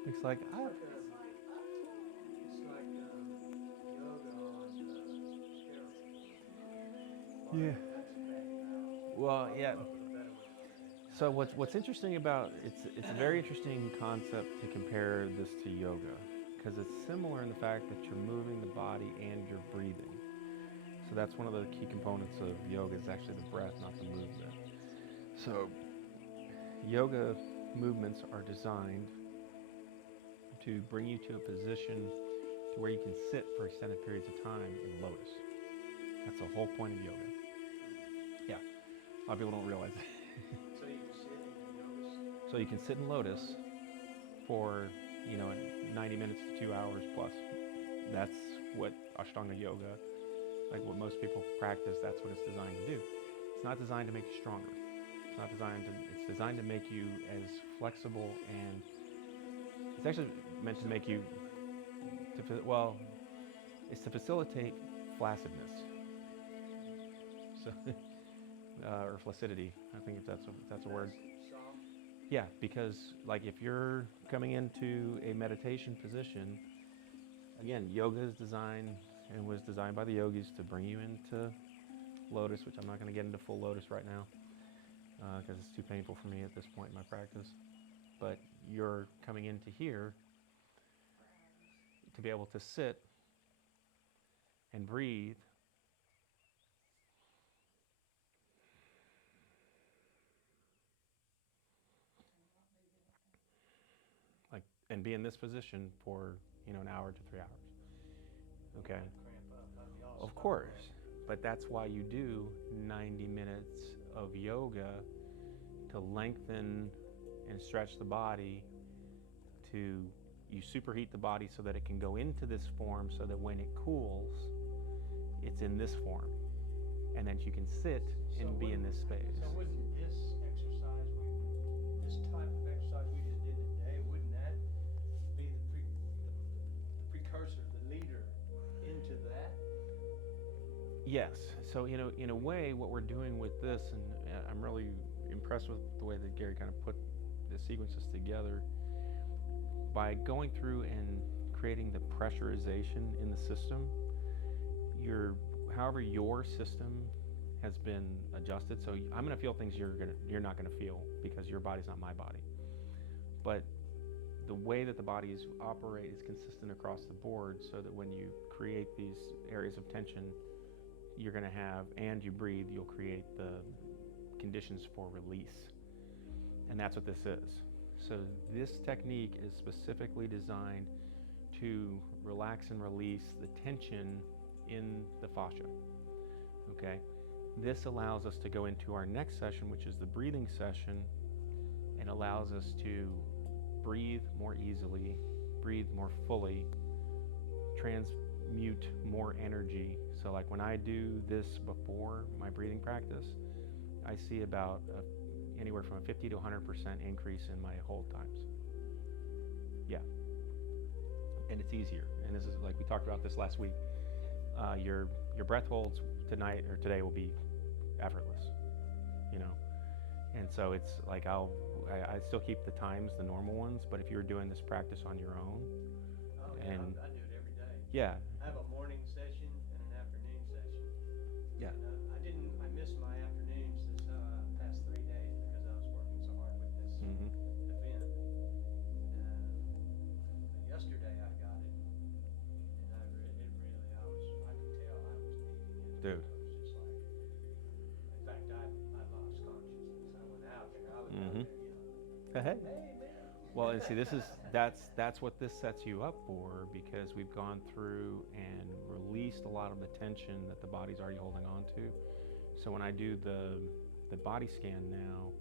Looks like It's like yoga on steroids. Yeah. That's bad now. Well, yeah. I'll put a better way to say it. So what's interesting about it's a very interesting concept to compare this to yoga, because it's similar in the fact that you're moving the body and you're breathing. So that's one of the key components of yoga is actually the breath, not the movement. So yoga movements are designed to bring you to a position to where you can sit for extended periods of time in lotus. That's the whole point of yoga. Yeah, a lot of people don't realize that. So you can sit in yoga. So you can sit in lotus for, 90 minutes to 2 hours plus. That's what Ashtanga yoga, like what most people practice, that's what it's designed to do. It's not designed to make you stronger. It's designed to make you as flexible, and it's actually meant to make you, it's to facilitate flaccidness. So, or flaccidity, I think if that's a word. Soft. Yeah, because like if you're coming into a meditation position, again, yoga is designed and was designed by the yogis to bring you into lotus, which I'm not going to get into full lotus right now because it's too painful for me at this point in my practice. But you're coming into here to be able to sit and breathe and be in this position for, an hour to 3 hours. Okay. I'd cramp up. I'd be all Of stuck course, but that's why you do 90 minutes of yoga to lengthen and stretch the body, you superheat the body so that it can go into this form, so that when it cools, it's in this form. And then you can sit and be in this space. So wouldn't this type of exercise we just did today, wouldn't that be the precursor, the leader into that? Yes. So, in a way, what we're doing with this, and I'm really impressed with the way that Gary kind of put the sequences together, by going through and creating the pressurization in the system, however your system has been adjusted. So I'm going to feel things you're not going to feel, because your body's not my body. But the way that the bodies operate is consistent across the board, so that when you create these areas of tension, you're going to have, and you breathe, you'll create the conditions for release. And that's what this is. So this technique is specifically designed to relax and release the tension in the fascia. Okay? This allows us to go into our next session, which is the breathing session, and allows us to breathe more easily, breathe more fully, transmute more energy. So like when I do this before my breathing practice, I see about anywhere from a 50 to 100% increase in my hold times. Yeah. And it's easier. And this is like we talked about this last week. Your breath holds tonight or today will be effortless, And so it's like I still keep the times, the normal ones, but if you're doing this practice on your own, Oh, yeah, and I do it every day. yeah, I have a morning session and an afternoon session. yeah, And I missed my afternoons this past 3 days because I was working so hard with this mm-hmm. event. But yesterday I got it, and I could tell I was needing it. Dude. It was just like, in fact, I lost consciousness. I went out there. I was Mm-hmm. out there, Hey. Hey, man. Well, and see, that's what this sets you up for, because we've gone through and released a lot of the tension that the body's already holding on to. So when I do the body scan now,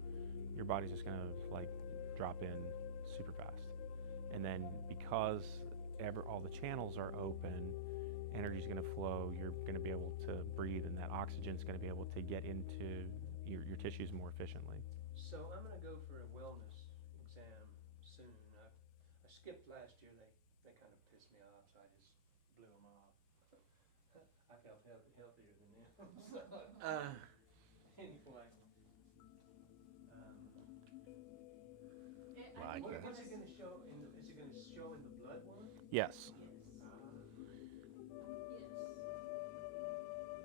your body's just gonna like drop in super fast, and then because all the channels are open, energy's gonna flow. You're gonna be able to breathe, and that oxygen's gonna be able to get into your tissues more efficiently. So I'm going to go for a wellness exam soon. I skipped last year. They kind of pissed me off, so I just blew them off. I felt healthier than them. So, anyway. I think What's it going to show? Is it going to show in the blood work? Yes. Yes.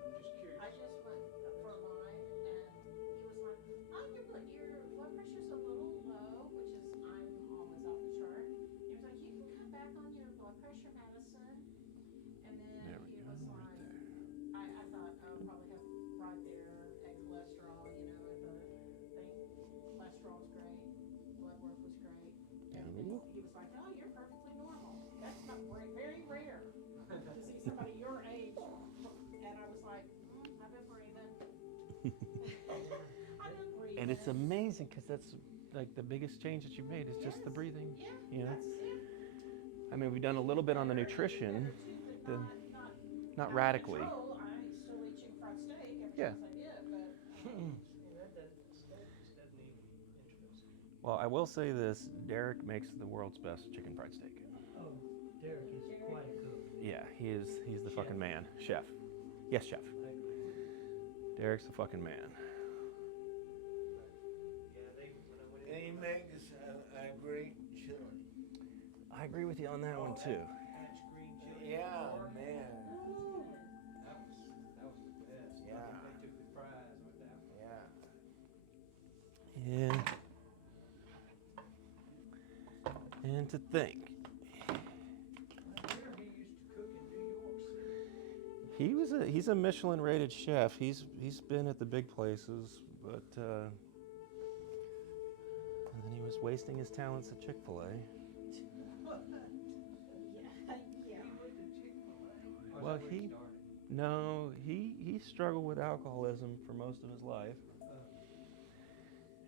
I'm just curious. I just went for mine, and he was like, "Oh, your blood pressure's a little low," which is I'm always off the chart. He was like, "You can cut back on your blood pressure medicine," and then There we he go, was right like, there. I thought I'll probably have right there at cholesterol, at the cholesterol's great, blood work was great. Everything. He was like, "Oh, you're perfectly normal. That's not very rare to see somebody your age." And I was like, I've been breathing. I've been breathing. And it's amazing, because that's like the biggest change that you've made is just the Yes. breathing. Yeah, that's it. I mean, we've done a little bit on the nutrition, Better too, but not not radically. control. I still eat chicken fried steak ever Yeah. since I did, but That doesn't even interest me. Well, I will say this: Derek makes the world's best chicken fried steak. Oh, Derek is quite a cook. Yeah, he's the Chef. fucking man, chef. Yes, chef. I agree. Derek's the fucking man. Yeah, when I went in. And he makes a great chili. I agree with you on that one too. Hatch green chili. Yeah, pork. man. That was the best. Yeah. They took the prize with that one. Yeah. Yeah. And to think, I hear he used to cook in New York City. he's a Michelin rated chef. He's been at the big places, but and then he was wasting his talents at Chick-fil-A. Well, that where you started? no, he struggled with alcoholism for most of his life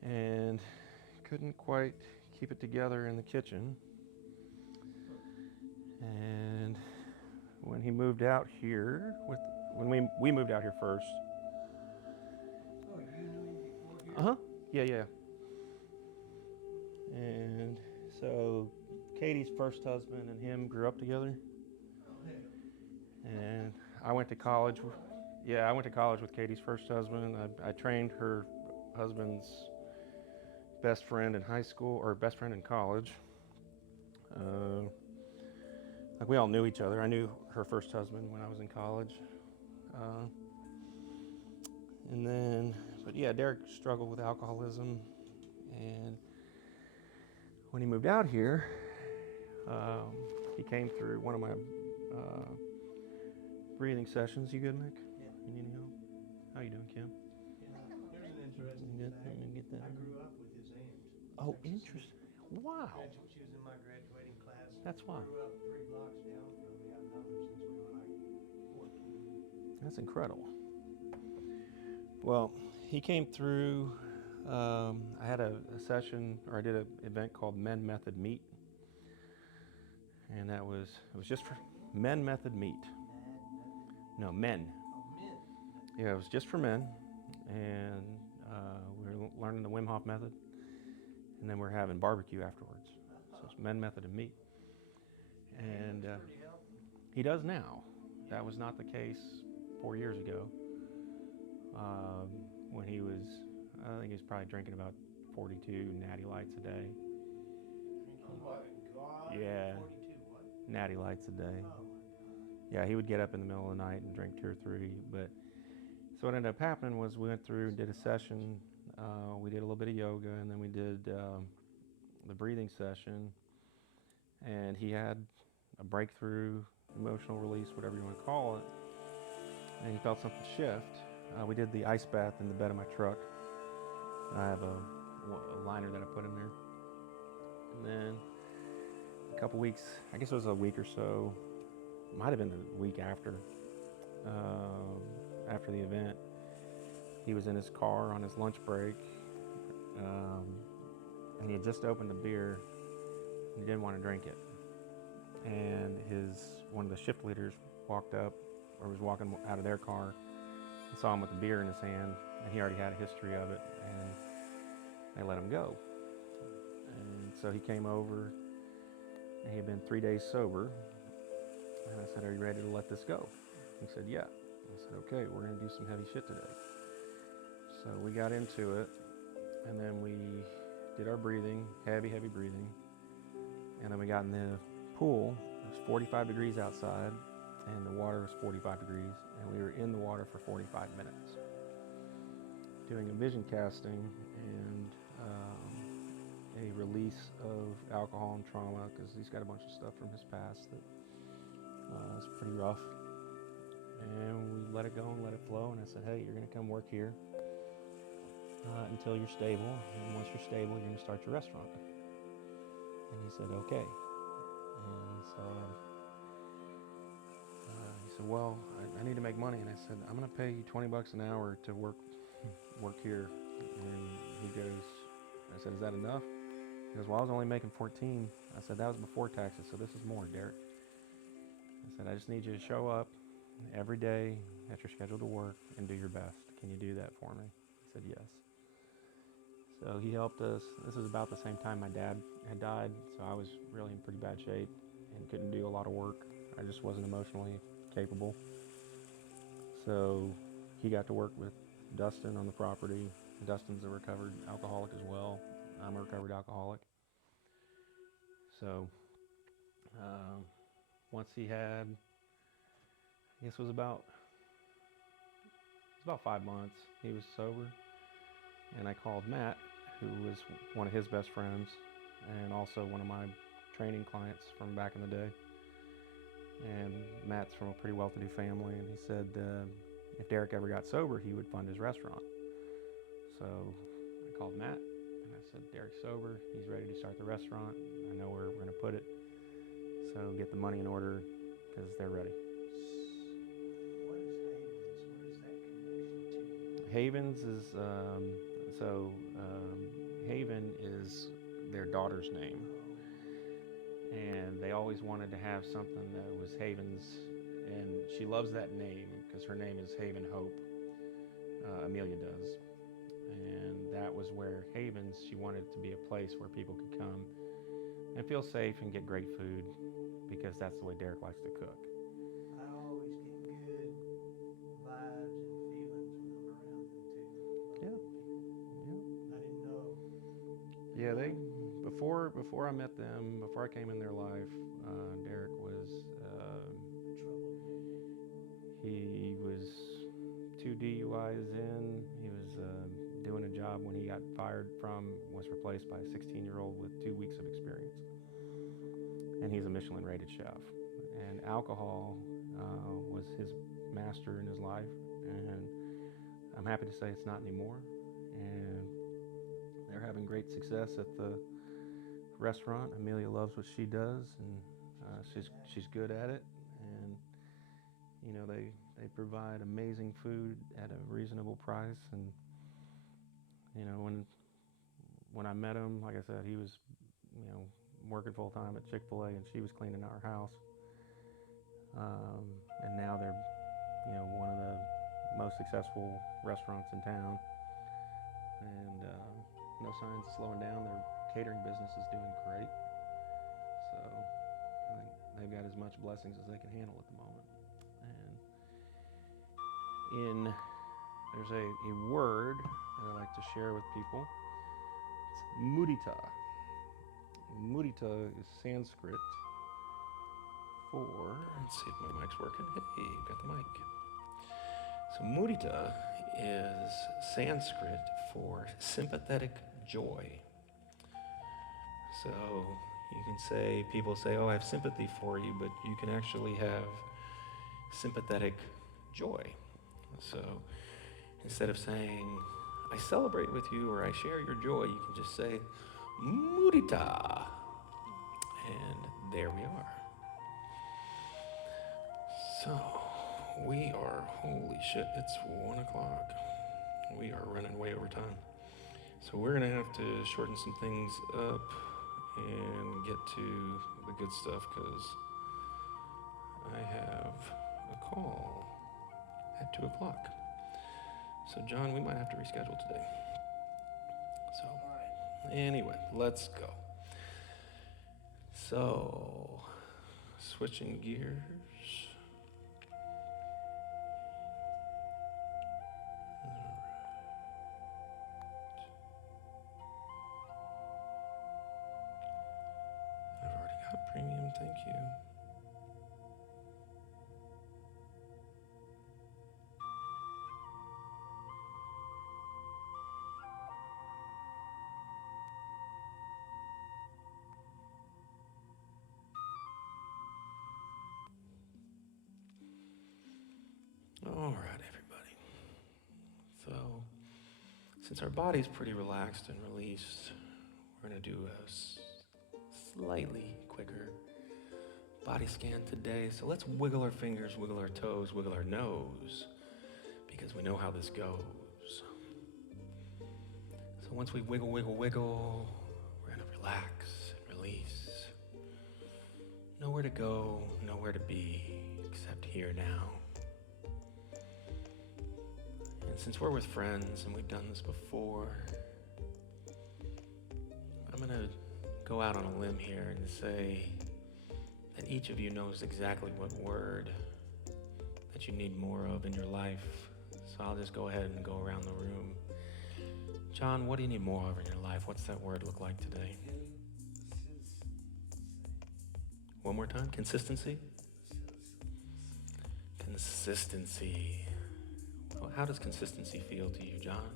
and couldn't quite keep it together in the kitchen. And when he moved out here, when we moved out here first. Oh, you knew him before here? Uh-huh. Yeah. And so Katie's first husband and him grew up together. Oh, hell. And I went to college. Yeah, I went to college with Katie's first husband. I trained her husband's best friend in high school, or best friend in college. Like we all knew each other. I knew her first husband when I was in college. And then, but yeah, Derek struggled with alcoholism. And when he moved out here, he came through one of my breathing sessions. You good, Nick? Yeah. You need any help? How you doing, Kim? Yeah. Here's an interesting Good. fact. Let me get that. I grew up with his aunt. Oh, Texas. interesting. Wow. She was in my graduating class. That's why. Grew up 3 blocks down from me. I've known her since we were like 14. That's incredible. Well, he came through. I had a session, or I did an event called Men Method Meet, and it was just for Men Method Meet. No, men. Oh, men. Yeah, it was just for men, and we were learning the Wim Hof method, and then we're having barbecue afterwards. So it's Men Method of Meet, and Pretty healthy. he does now. That was not the case 4 years ago. When he was, I think he was probably drinking about 42 Natty Lights a day. Oh my God. Yeah. 42 what? Natty Lights a day. Oh my God. Yeah, he would get up in the middle of the night and drink 2 or 3. But so what ended up happening was we went through and did a session. We did a little bit of yoga, and then we did the breathing session. And he had a breakthrough, emotional release, whatever you want to call it. And he felt something shift. We did the ice bath in the bed of my truck. I have a liner that I put in there. And then a couple weeks, I guess it was a week or so, might have been the week after the event, he was in his car on his lunch break, and he had just opened a beer, and he didn't want to drink it. And one of the shift leaders walked up, or was walking out of their car, and saw him with the beer in his hand, and he already had a history of it, and they let him go. And so he came over, and he had been 3 days sober, and I said, "Are you ready to let this go?" He said, "Yeah." I said, "Okay, we're going to do some heavy shit today." So we got into it, and then we did our breathing, heavy breathing, and then we got in the pool. It was 45 degrees outside, and the water was 45 degrees, and we were in the water for 45 minutes doing a vision casting and a release of alcohol and trauma, because he's got a bunch of stuff from his past that is pretty rough. And we let it go and let it flow, and I said, "Hey, you're going to come work here until you're stable, and once you're stable, you're going to start your restaurant." And he said, "Okay." And so he said, "Well, I need to make money." And I said, "I'm going to pay you $20 an hour to work here." And he goes, I said, "Is that enough?" He goes, "Well, I was only making 14. I said, "That was before taxes, so this is more, Derek." I said, "I just need you to show up every day at your schedule to work and do your best. Can you do that for me?" He said, "Yes." So he helped us. This was about the same time my dad had died, so I was really in pretty bad shape and couldn't do a lot of work. I just wasn't emotionally capable. So he got to work with Dustin on the property. Dustin's a recovered alcoholic as well. I'm a recovered alcoholic. So once he had, I guess it was about 5 months, he was sober. And I called Matt, who was one of his best friends and also one of my training clients from back in the day. And Matt's from a pretty well-to-do family, and he said if Derek ever got sober, he would fund his restaurant. So I called Matt, and I said, "Derek's sober, he's ready to start the restaurant. I know where we're going to put it. So get the money in order, because they're ready." Havens is Haven is their daughter's name, and they always wanted to have something that was Havens, and she loves that name because her name is Haven Hope. Amelia does, and that was where Havens. She wanted it to be a place where people could come and feel safe and get great food, because that's the way Derek likes to cook. I always get good vibes and feelings when I'm around them too. Yeah. I didn't know. Yeah, before I met them, before I came in their life, Derek was Trouble. he was 2 DUIs in. He was doing a job when he got fired from, was replaced by a 16-year-old with 2 weeks of experience. And he's a Michelin-rated chef. And alcohol was his master in his life. And I'm happy to say it's not anymore. And they're having great success at the restaurant. Amelia loves what she does, and she's good at it. And you know, they provide amazing food at a reasonable price. And you know, when I met him, like I said, he was, you know, working full time at Chick-fil-A, and she was cleaning our house. And now they're, you know, one of the most successful restaurants in town. And no signs of slowing down. Their catering business is doing great. So I think they've got as much blessings as they can handle at the moment. And there's a word that I like to share with people. It's mudita. Mudita is Sanskrit for, let's see if my mic's working. Hey, got the mic. So mudita is Sanskrit for sympathetic joy. So you can say, people say, oh, I have sympathy for you, but you can actually have sympathetic joy. So instead of saying, I celebrate with you or I share your joy, you can just say, mudita. And there we are. So we are, holy shit, it's 1 o'clock. We are running way over time. So we're gonna have to shorten some things up and get to the good stuff, because I have a call at 2 o'clock. So John, we might have to reschedule today. So anyway, let's go. So switching gears. I've already got premium, thank you. All right, everybody. So, since our body's pretty relaxed and released, we're gonna do a slightly quicker body scan today. So let's wiggle our fingers, wiggle our toes, wiggle our nose, because we know how this goes. So once we wiggle, wiggle, wiggle, we're gonna relax and release. Nowhere to go, nowhere to be, except here now. And since we're with friends and we've done this before, I'm gonna go out on a limb here and say that each of you knows exactly what word that you need more of in your life. So I'll just go ahead and go around the room. John, what do you need more of in your life? What's that word look like today? One more time, consistency? Consistency. Well, how does consistency feel to you, John?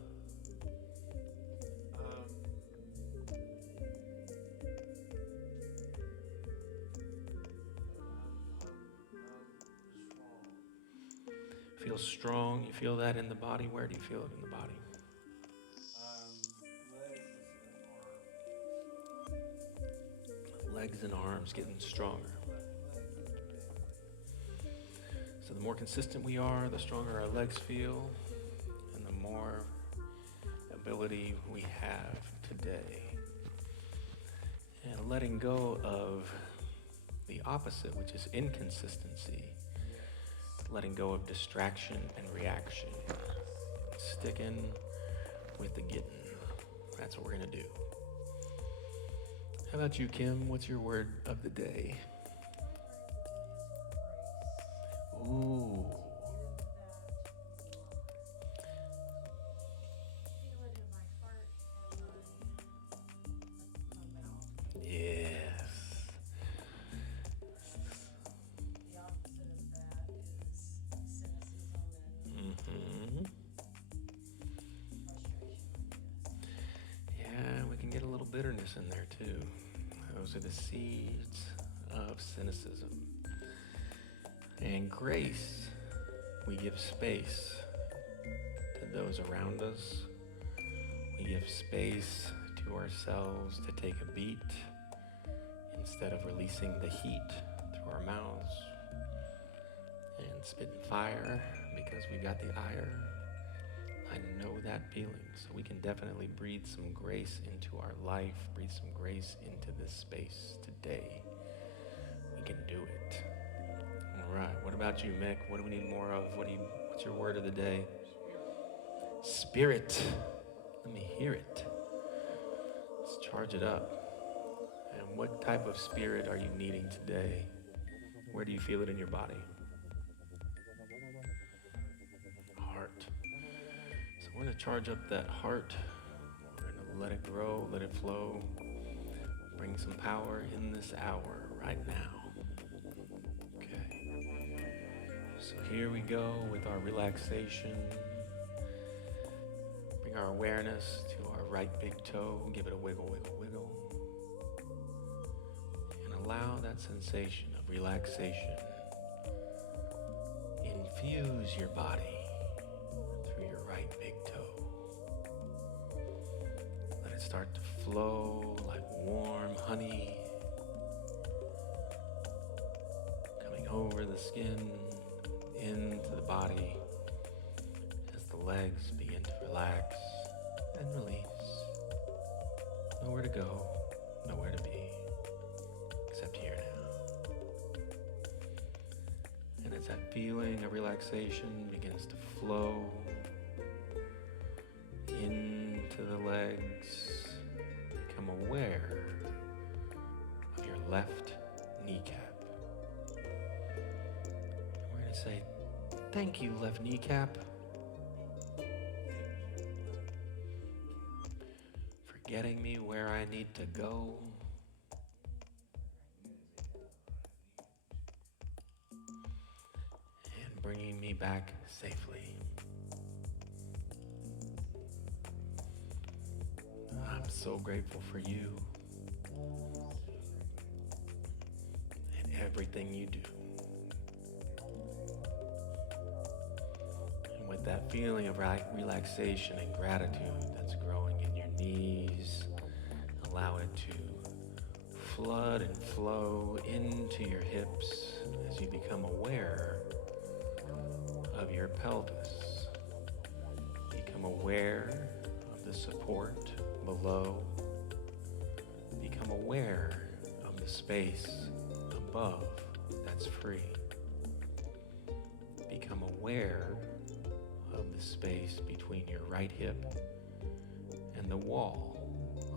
Feel strong. You feel that in the body? Where do you feel it in the body? Legs and arms getting stronger. So the more consistent we are, the stronger our legs feel, and the more ability we have today. And letting go of the opposite, which is inconsistency. Letting go of distraction and reaction. Sticking with the getting. That's what we're going to do. How about you, Kim? What's your word of the day? Ooh. Feel it in my heart and my mouth. Yes. The opposite of that is cynicism and Mm-hmm. frustration, Yeah, we can get a little bitterness in there too. Those are the seeds of cynicism. And grace, we give space to those around us. We give space to ourselves to take a beat instead of releasing the heat through our mouths and spitting fire because we've got the ire. I know that feeling, so we can definitely breathe some grace into our life, breathe some grace into this space today. We can do it. All right, what about you, Mick? What do we need more of? What's your word of the day? Spirit. Let me hear it. Let's charge it up. And what type of spirit are you needing today? Where do you feel it in your body? Heart. So we're going to charge up that heart. We're going to let it grow, let it flow. Bring some power in this hour right now. So here we go with our relaxation. Bring our awareness to our right big toe. Give it a wiggle, wiggle, wiggle. And allow that sensation of relaxation infuse your body through your right big toe. Let it start to flow like warm honey coming over the skin into the body as the legs begin to relax and release. Nowhere to go, nowhere to be, except here now. And as that feeling of relaxation begins to flow into the legs, become aware of your left kneecap. We're going to say, thank you, left kneecap, for getting me where I need to go. And bringing me back safely. I'm so grateful for you and everything you do. With that feeling of relaxation and gratitude that's growing in your knees, allow it to flood and flow into your hips as you become aware of your pelvis. Become aware of the support below. Become aware of the space above that's free. Become aware of the space between your right hip and the wall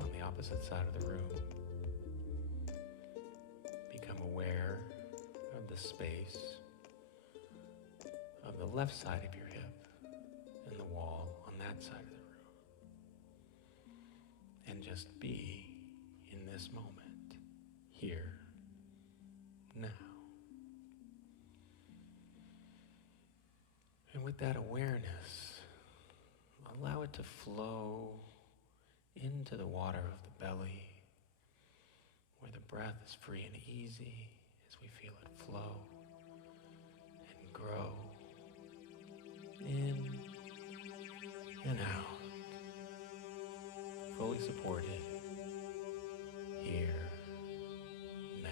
on the opposite side of the room. Become aware of the space of the left side of your hip and the wall on that side of the room. And just be in this moment, here, now. And with that awareness, allow it to flow into the water of the belly, where the breath is free and easy as we feel it flow and grow in and out, fully supported here, now.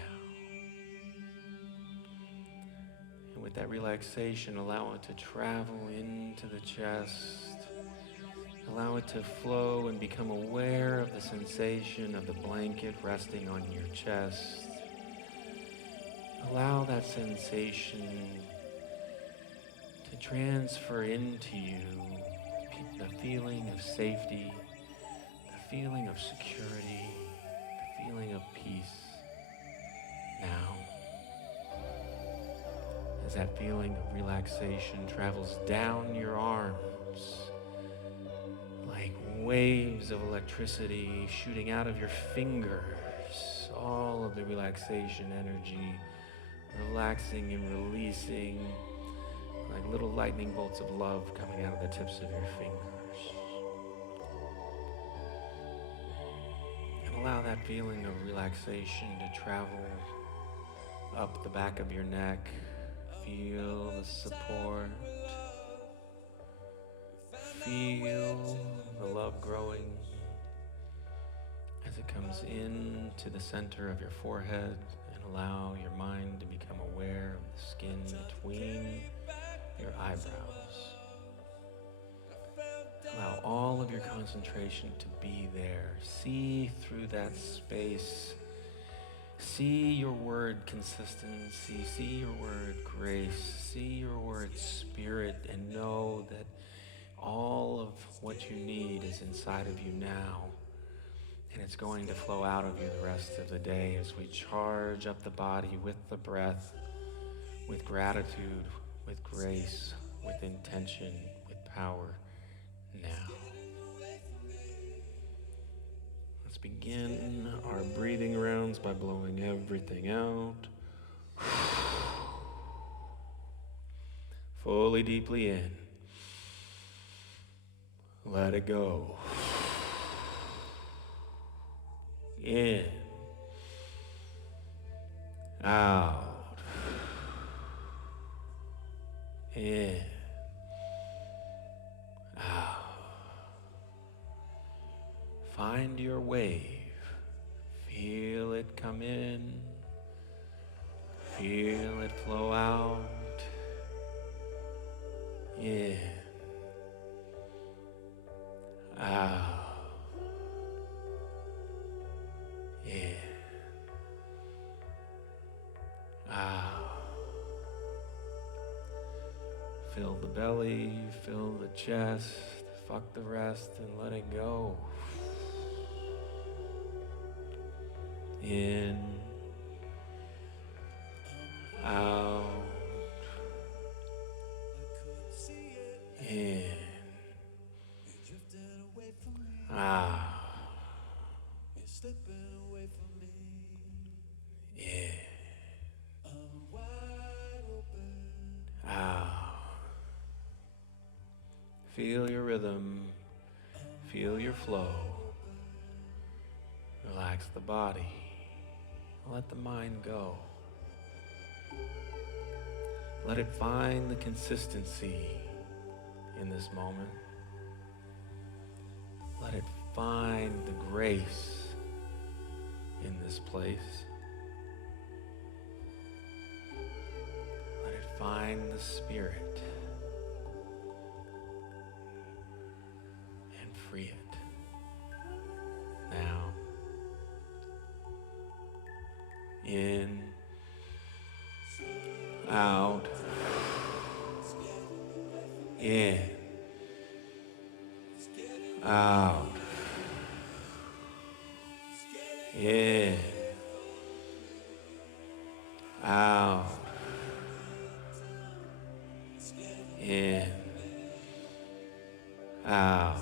And with that relaxation, allow it to travel into the chest, Allow it to flow and become aware of the sensation of the blanket resting on your chest. Allow that sensation to transfer into you the feeling of safety, the feeling of security, the feeling of peace. Now, as that feeling of relaxation travels down your arms, like waves of electricity shooting out of your fingers, all of the relaxation energy, relaxing and releasing like little lightning bolts of love coming out of the tips of your fingers. And allow that feeling of relaxation to travel up the back of your neck. Feel the support. Feel the love growing as it comes into the center of your forehead, and allow your mind to become aware of the skin between your eyebrows. Allow all of your concentration to be there. See through that space. See your word consistency. See your word grace. See your word spirit, and know that all of what you need is inside of you now. And it's going to flow out of you the rest of the day as we charge up the body with the breath, with gratitude, with grace, with intention, with power now. Let's begin our breathing rounds by blowing everything out. Fully, deeply in. Let it go. In. Out. In. Out. Find your wave. Feel it come in. Feel it flow out. In. Out. In. Out. Fill the belly, fill the chest, fuck the rest, and let it go. In. Out. In. Out. In. Out. Feel your rhythm. Feel your flow. Relax the body. Let the mind go. Let it find the consistency in this moment. Let it find the grace in this place. Let it find the spirit and free it. Now, in, out, in, out, in, out, in, out.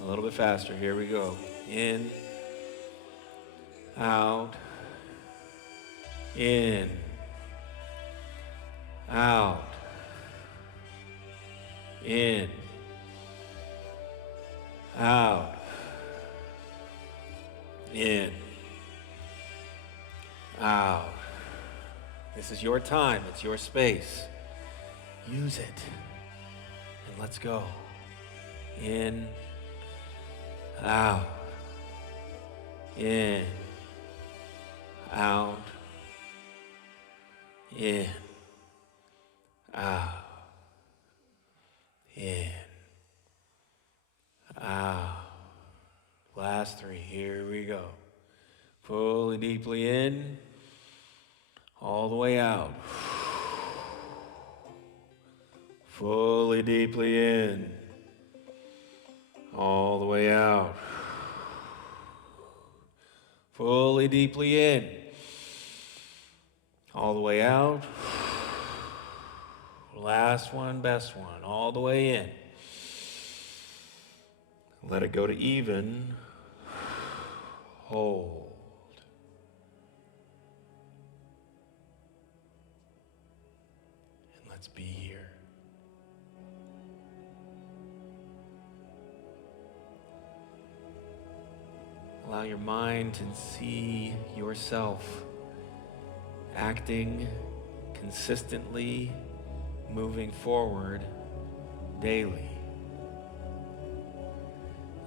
A little bit faster, here we go. In, out, in, out, in, out, in, out. This is your time, it's your space. Use it, and let's go. In, out, in, out, in, out, in. Fully deeply in, all the way out. Fully deeply in, all the way out. Fully deeply in, all the way out. Last one, best one, all the way in. Let it go to even. Hold. And let's be here. Allow your mind to see yourself acting consistently, moving forward daily.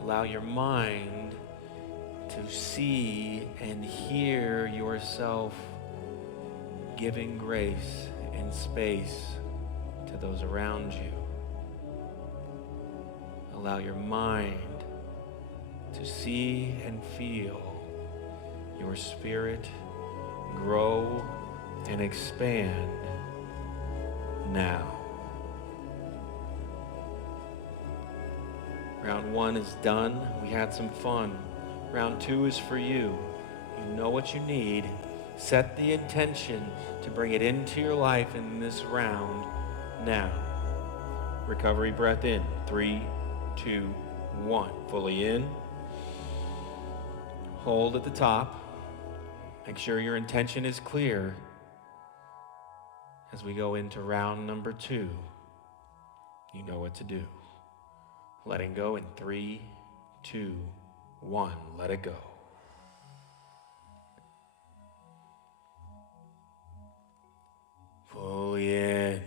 Allow your mind to see and hear yourself giving grace and space to those around you. Allow your mind to see and feel your spirit grow and expand now. Round 1 is done. We had some fun. Round 2 is for you. You know what you need. Set the intention to bring it into your life in this round now. Recovery breath in. 3, 2, 1. Fully in. Hold at the top. Make sure your intention is clear as we go into round number 2. You know what to do. Letting go in 3, 2, 1. Let it go. Fully in.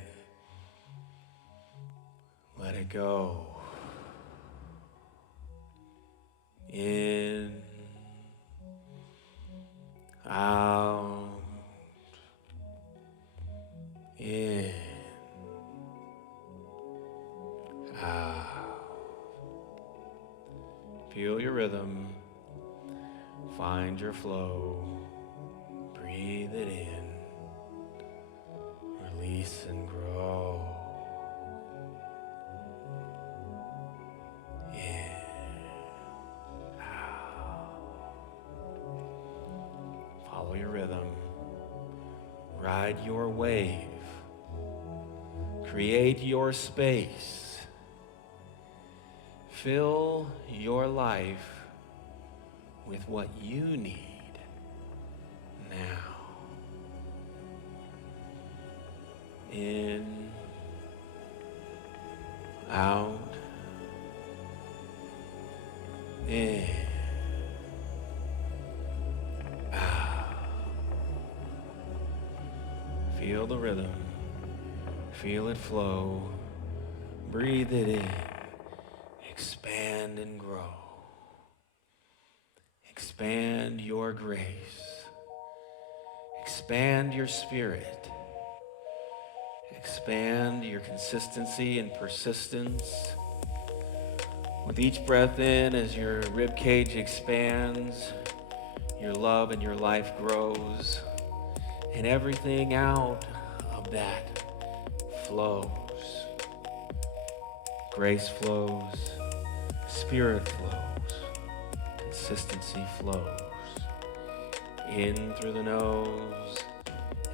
Let it go. In. Out. In. Out. Feel your rhythm. Find your flow. Breathe it in. Release and grow. In. Out. Follow your rhythm. Ride your wave. Create your space. Fill your life with what you need now. In, out, in, out. Feel the rhythm. Feel it flow. Breathe it in. Expand and grow. Expand your grace. Expand your spirit. Expand your consistency and persistence. With each breath in, as your rib cage expands, your love and your life grows, and everything out of that flows. Grace flows, spirit flows, consistency flows. In through the nose,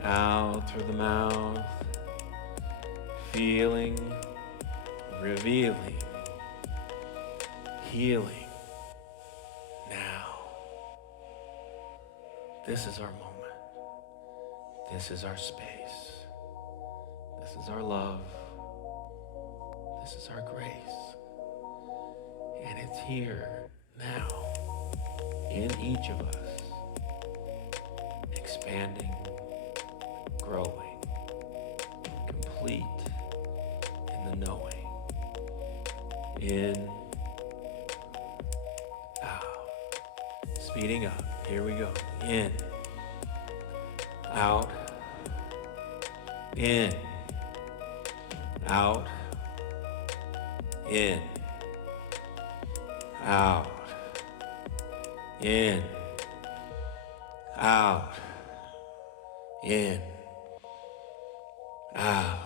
out through the mouth, feeling, revealing, healing. Now, this is our moment. This is our space. This is our love. This is our grace. And it's here now in each of us, expanding, growing, complete in the knowing. In, out. Speeding up. Here we go. In, out, in, out, in, out, in, out, in, out,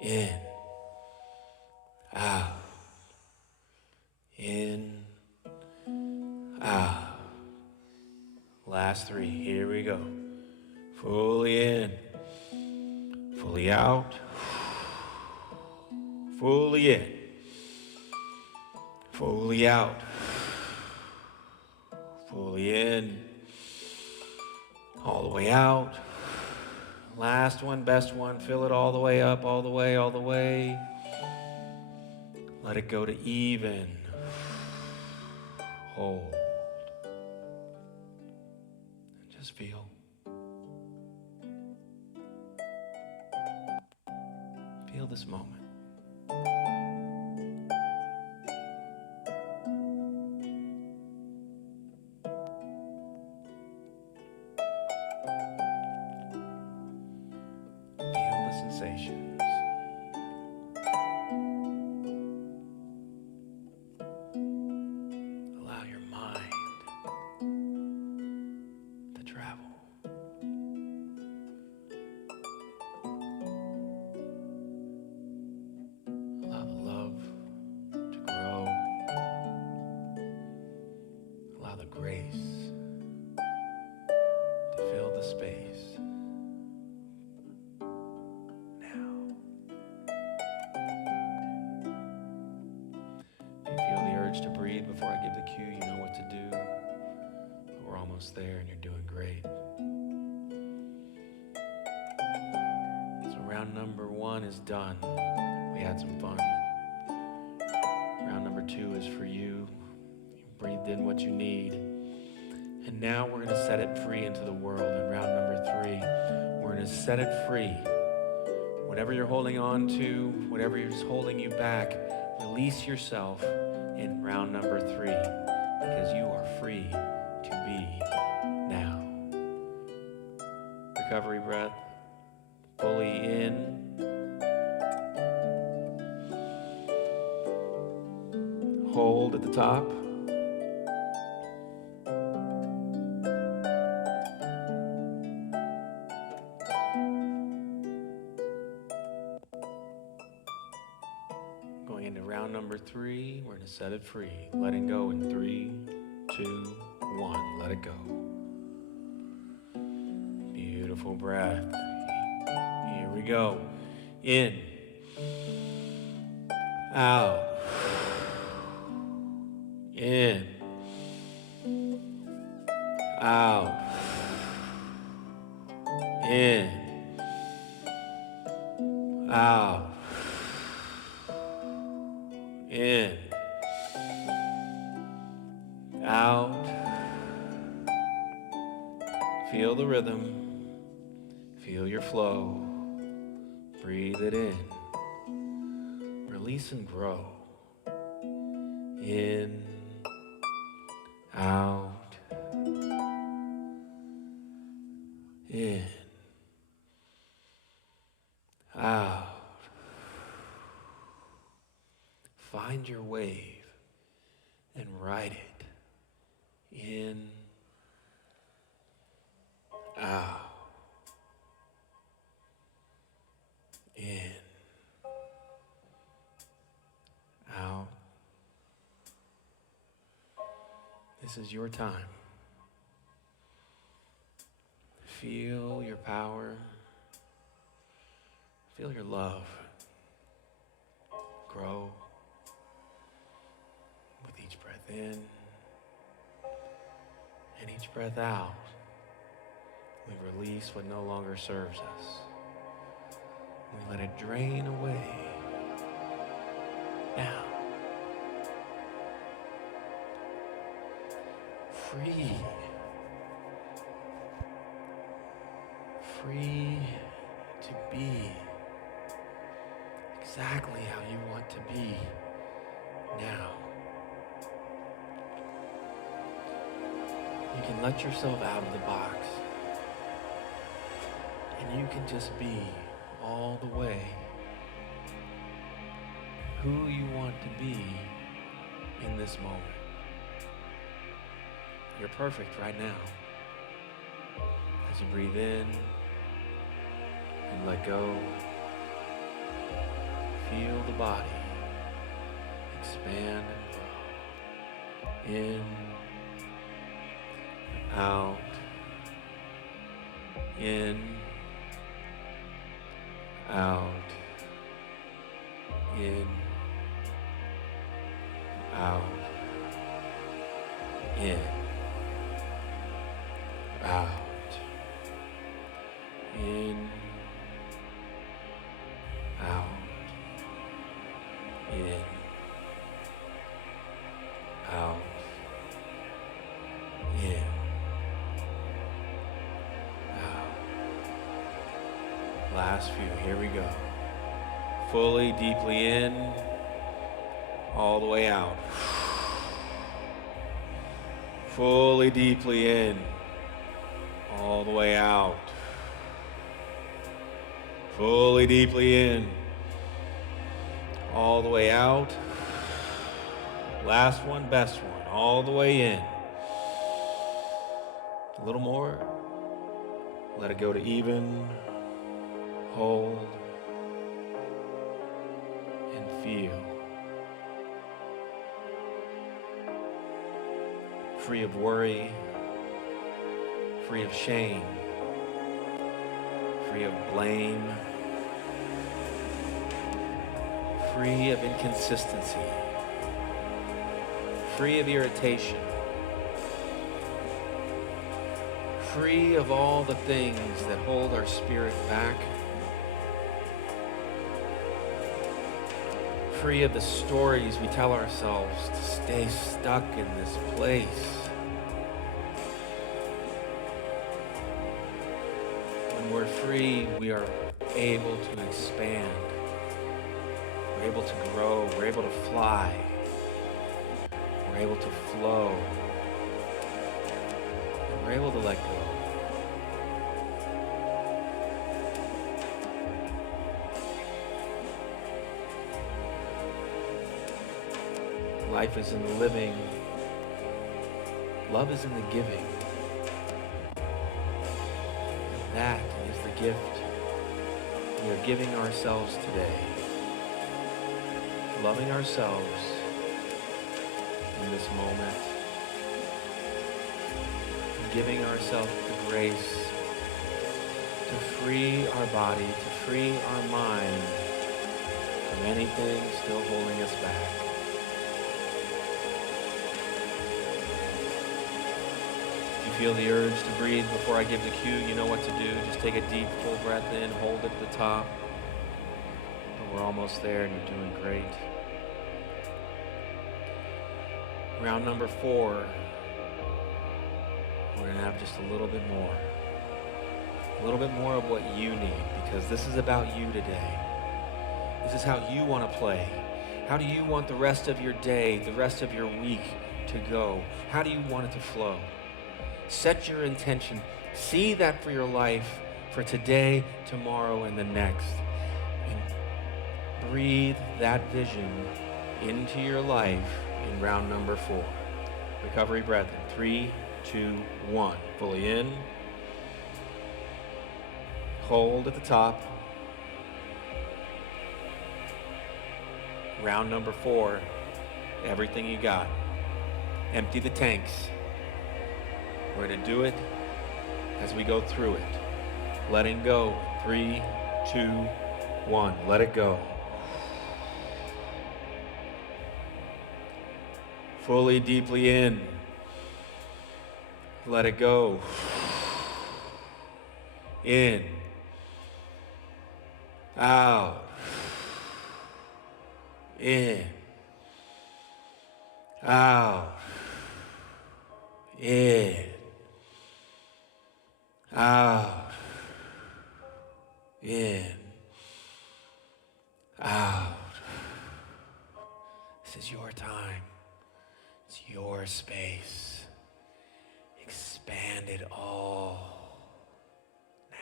in, out, in, out. Last three, here we go. Fully in, fully out, fully in, fully out, fully in, all the way out. Last one, best one, fill it all the way up, all the way, all the way. Let it go to even. Hold. And just feel. Feel this moment. Feel the sensations. Allow your mind to travel. Allow the love to grow. Allow the grace to fill the space. Now. If you feel the urge to breathe before I give the cue, you know what to do. But we're almost there and you're doing great. So round number 1 is done. We had some fun. Round number 2 is for you. You breathed in what you need. And now we're going to set it free into the world. In round number 3, we're going to set it free. Whatever you're holding on to, whatever is holding you back, release yourself in round number 3 because you are free to be now. Recovery breath, fully in. Hold at the top. Going into round number 3, we're going to set it free. Letting go in 3, 2, 1. Let it go. Beautiful breath. Here we go. In. Out. In. Out. In. Out. In. Out. Feel the rhythm. Feel your flow. Breathe it in. Release and grow. In. Out. In. Out. Find your wave and ride it. In. Out. In. Out. This is your time. Feel your power. Feel your love grow with each breath in and each breath out. We release what no longer serves us. We let it drain away. Now, free. Free to be exactly how you want to be now. You can let yourself out of the box and you can just be all the way who you want to be in this moment. You're perfect right now. As you breathe in and let go, feel the body expand and grow. In, out, in, out, in, out, in, out, in, out, in, out, in, out. Last few, here we go. Fully, deeply in, all the way out. Fully, deeply in, all the way out. Fully, deeply in, all the way out. Last one, best one, all the way in. A little more. Let it go to even, hold, and feel. Free of worry, free of shame, free of blame, free of inconsistency, free of irritation, free of all the things that hold our spirit back, free of the stories we tell ourselves to stay stuck in this place. When we're free, we are able to expand. We're able to grow. We're able to fly. We're able to flow. And we're able to let go. Life is in the living. Love is in the giving. And that is the gift we are giving ourselves today. Loving ourselves in this moment. And giving ourselves the grace to free our body, to free our mind from anything still holding us back. Feel the urge to breathe before I give the cue, you know what to do. Just take a deep, full breath in, hold it at the top. But we're almost there and you're doing great. Round number 4, we're going to have just a little bit more. A little bit more of what you need, because this is about you today. This is how you want to play. How do you want the rest of your day, the rest of your week to go? How do you want it to flow? Set your intention. See that for your life, for today, tomorrow, and the next. And breathe that vision into your life in round number 4. Recovery breath in 3, 2, 1. Fully in. Hold at the top. Round number 4. Everything you got. Empty the tanks. We're going to do it as we go through it. Letting go. 3, 2, 1. Let it go. Fully, deeply in. Let it go. In. Out. In. Out. In. Out. In. Out. This is your time. It's your space. Expand it all now.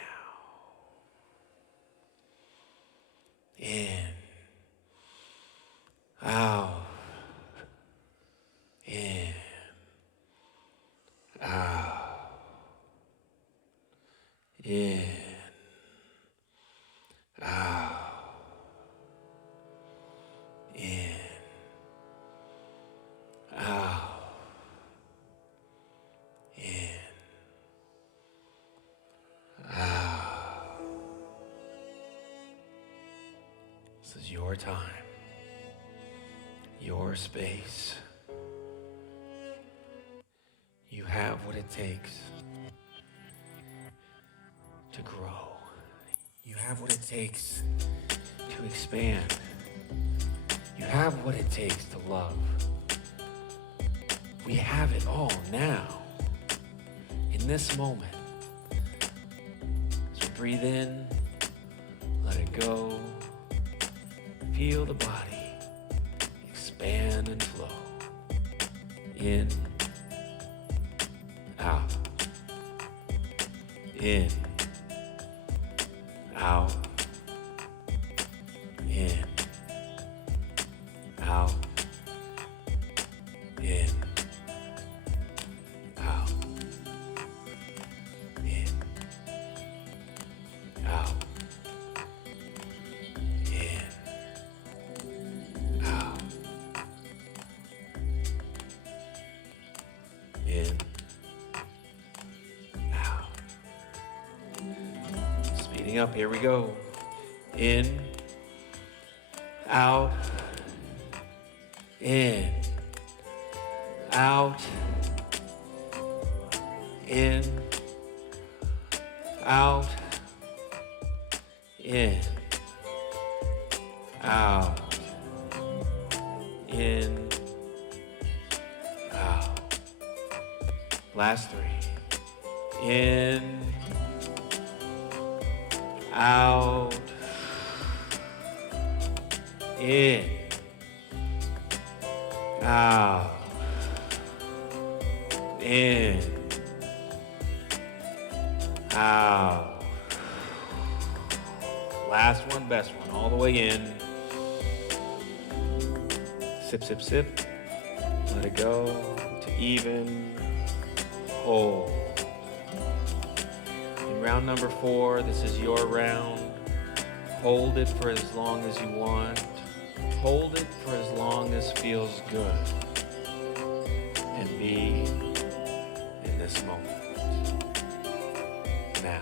In. Out. In. Out. In. Out. In. Out. This is your time, your space. You have what it takes to grow. You have what it takes to expand. You have what it takes to love. We have it all now, in this moment. So breathe in, let it go. Feel the body expand and flow. In, out. In, out. In, out. In, out. In, out. In, out. In, out. Speeding up, here we go. In, out, in, out, in, out, in, out, in, out. Last three. In, out, in, out, in, out. Last one, best one, all the way in. Sip, sip, sip. Let it go to even, hold. In round number 4, this is your round. Hold it for as long as you want. Hold it for as long as feels good. And be in this moment. Now.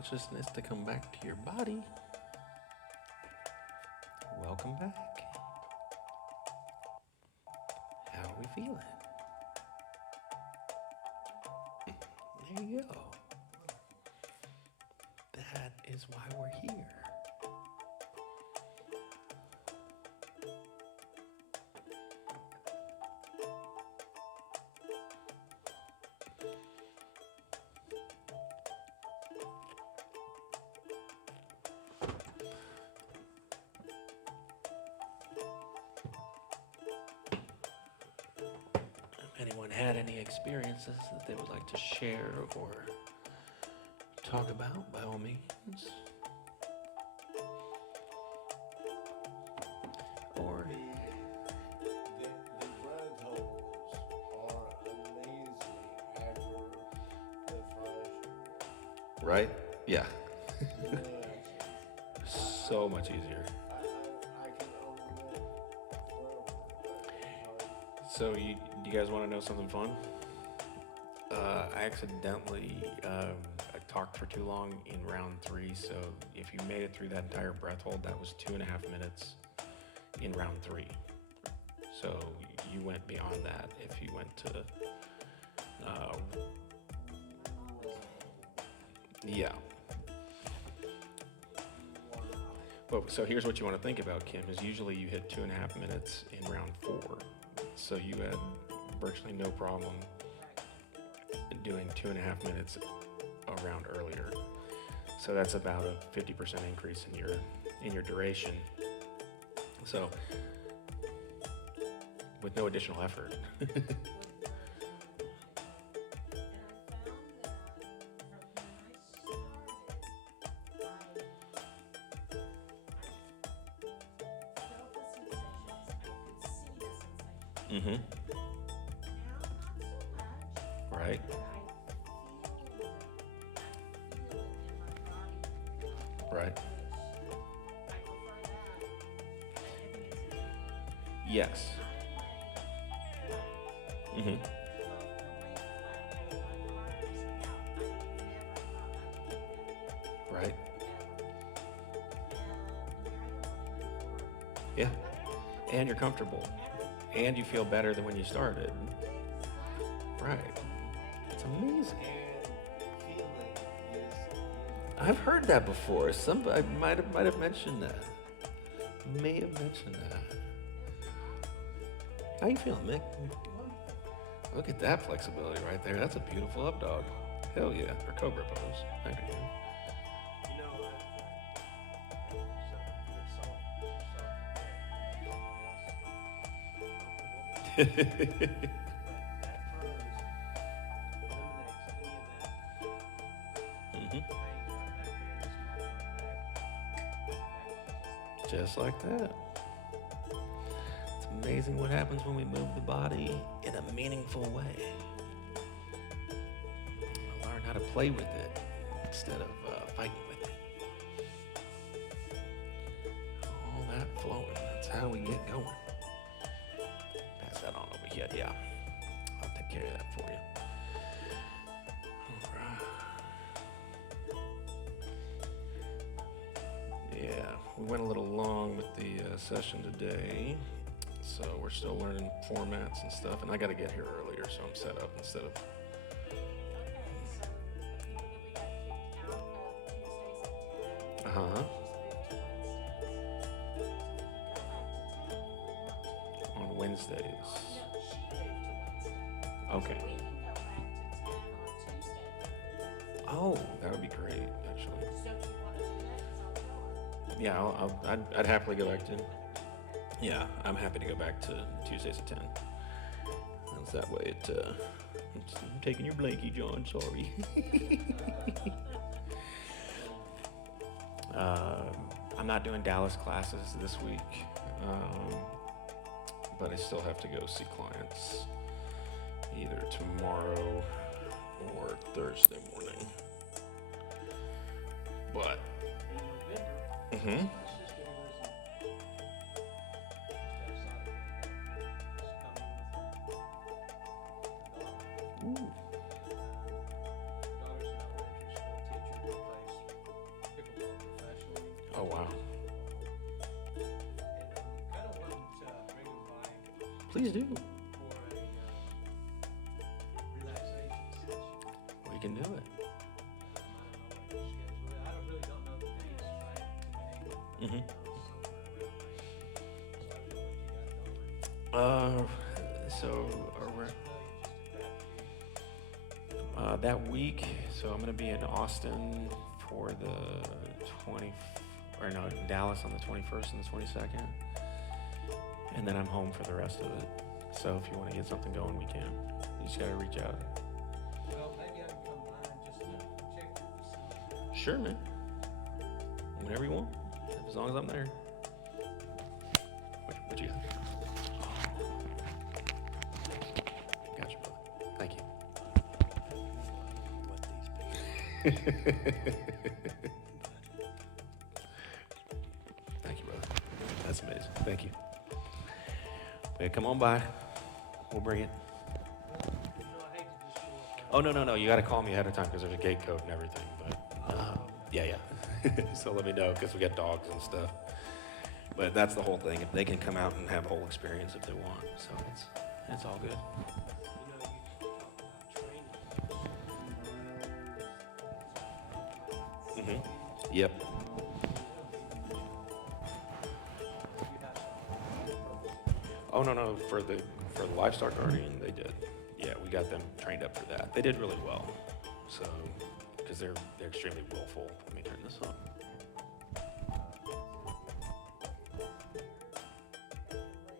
consciousness to come back to your body. Welcome back. How are we feeling? There you go. That is why we're here. If anyone had any experiences that they would like to share or talk about, by all means. Or The breath holds are amazing after the fascia. right? Yeah. Yeah. So much easier. I can own that forever. So do you guys want to know something fun? I accidentally I talked for too long in round 3. So if you made it through that entire breath hold, that was 2.5 minutes in round 3. So you went beyond that if you went to, yeah. Well, so here's what you want to think about, Kim, is usually you hit 2.5 minutes in round 4. So you had virtually no problem doing 2.5 minutes a round earlier. So that's about a 50% increase in your duration. So with no additional effort. Mm-hmm. Right. Right. Yes. Mm-hmm. Right. Yeah. And you're comfortable. And you feel better than when you started. Right. It's amazing. And feeling is I've heard that before. Somebody might have mentioned that. May have mentioned that. How you feeling, Mick? Look at that flexibility right there. That's a beautiful up dog. Hell yeah. Or cobra pose. There you You know, go. that pose eliminates any of that Mhm. pain right back there in the small of my back. Just like that. It's amazing what happens when we move the body in a meaningful way. Learn how to play with it instead of fighting with it. All that flowing, that's how we get going. Pass that on over here, yeah. I'll take care of that for you. All right. Yeah, we went a little long with the session today, so we're still learning formats and stuff, and I gotta get here earlier, so I'm set up instead of, on Wednesdays. Okay. Oh, that would be great, actually. Yeah, I'd happily go back to. Yeah, I'm happy to go back to Tuesdays at 10. That's that way I'm taking your blankie, John. Sorry. I'm not doing Dallas classes this week, but I still have to go see clients either tomorrow or Thursday morning. But. Mm-hmm. Daughter's an elementary school teacher, plays Oh, wow. And kind of wanted to bring them by Please do. for a relaxation session. We can do it. I don't know what your schedule is. I really don't know the dates right today. Mhm. So that week, so I'm gonna be in Austin for the 20, Dallas on the 21st and the 22nd, and then I'm home for the rest of it. So if you want to get something going, we can. You just gotta reach out. Well, maybe I can come by and just check the facility. Sure, man. Whenever you want, as long as I'm there. What you got? Gotcha, brother. Thank you. Thank you, brother. That's amazing. Thank you. Yeah, come on by. We'll bring it. You know, I hate to just show up. Oh, no. You got to call me ahead of time because there's a gate code and everything. But yeah. So let me know because we got dogs and stuff. But that's the whole thing. If they can come out and have a whole experience if they want. So it's all good. You know, you talk about training. Yep. Oh, no. For the livestock guardian, they did. Yeah, we got them trained up for that. They did really well. So, because they're extremely willful. Let me turn this on.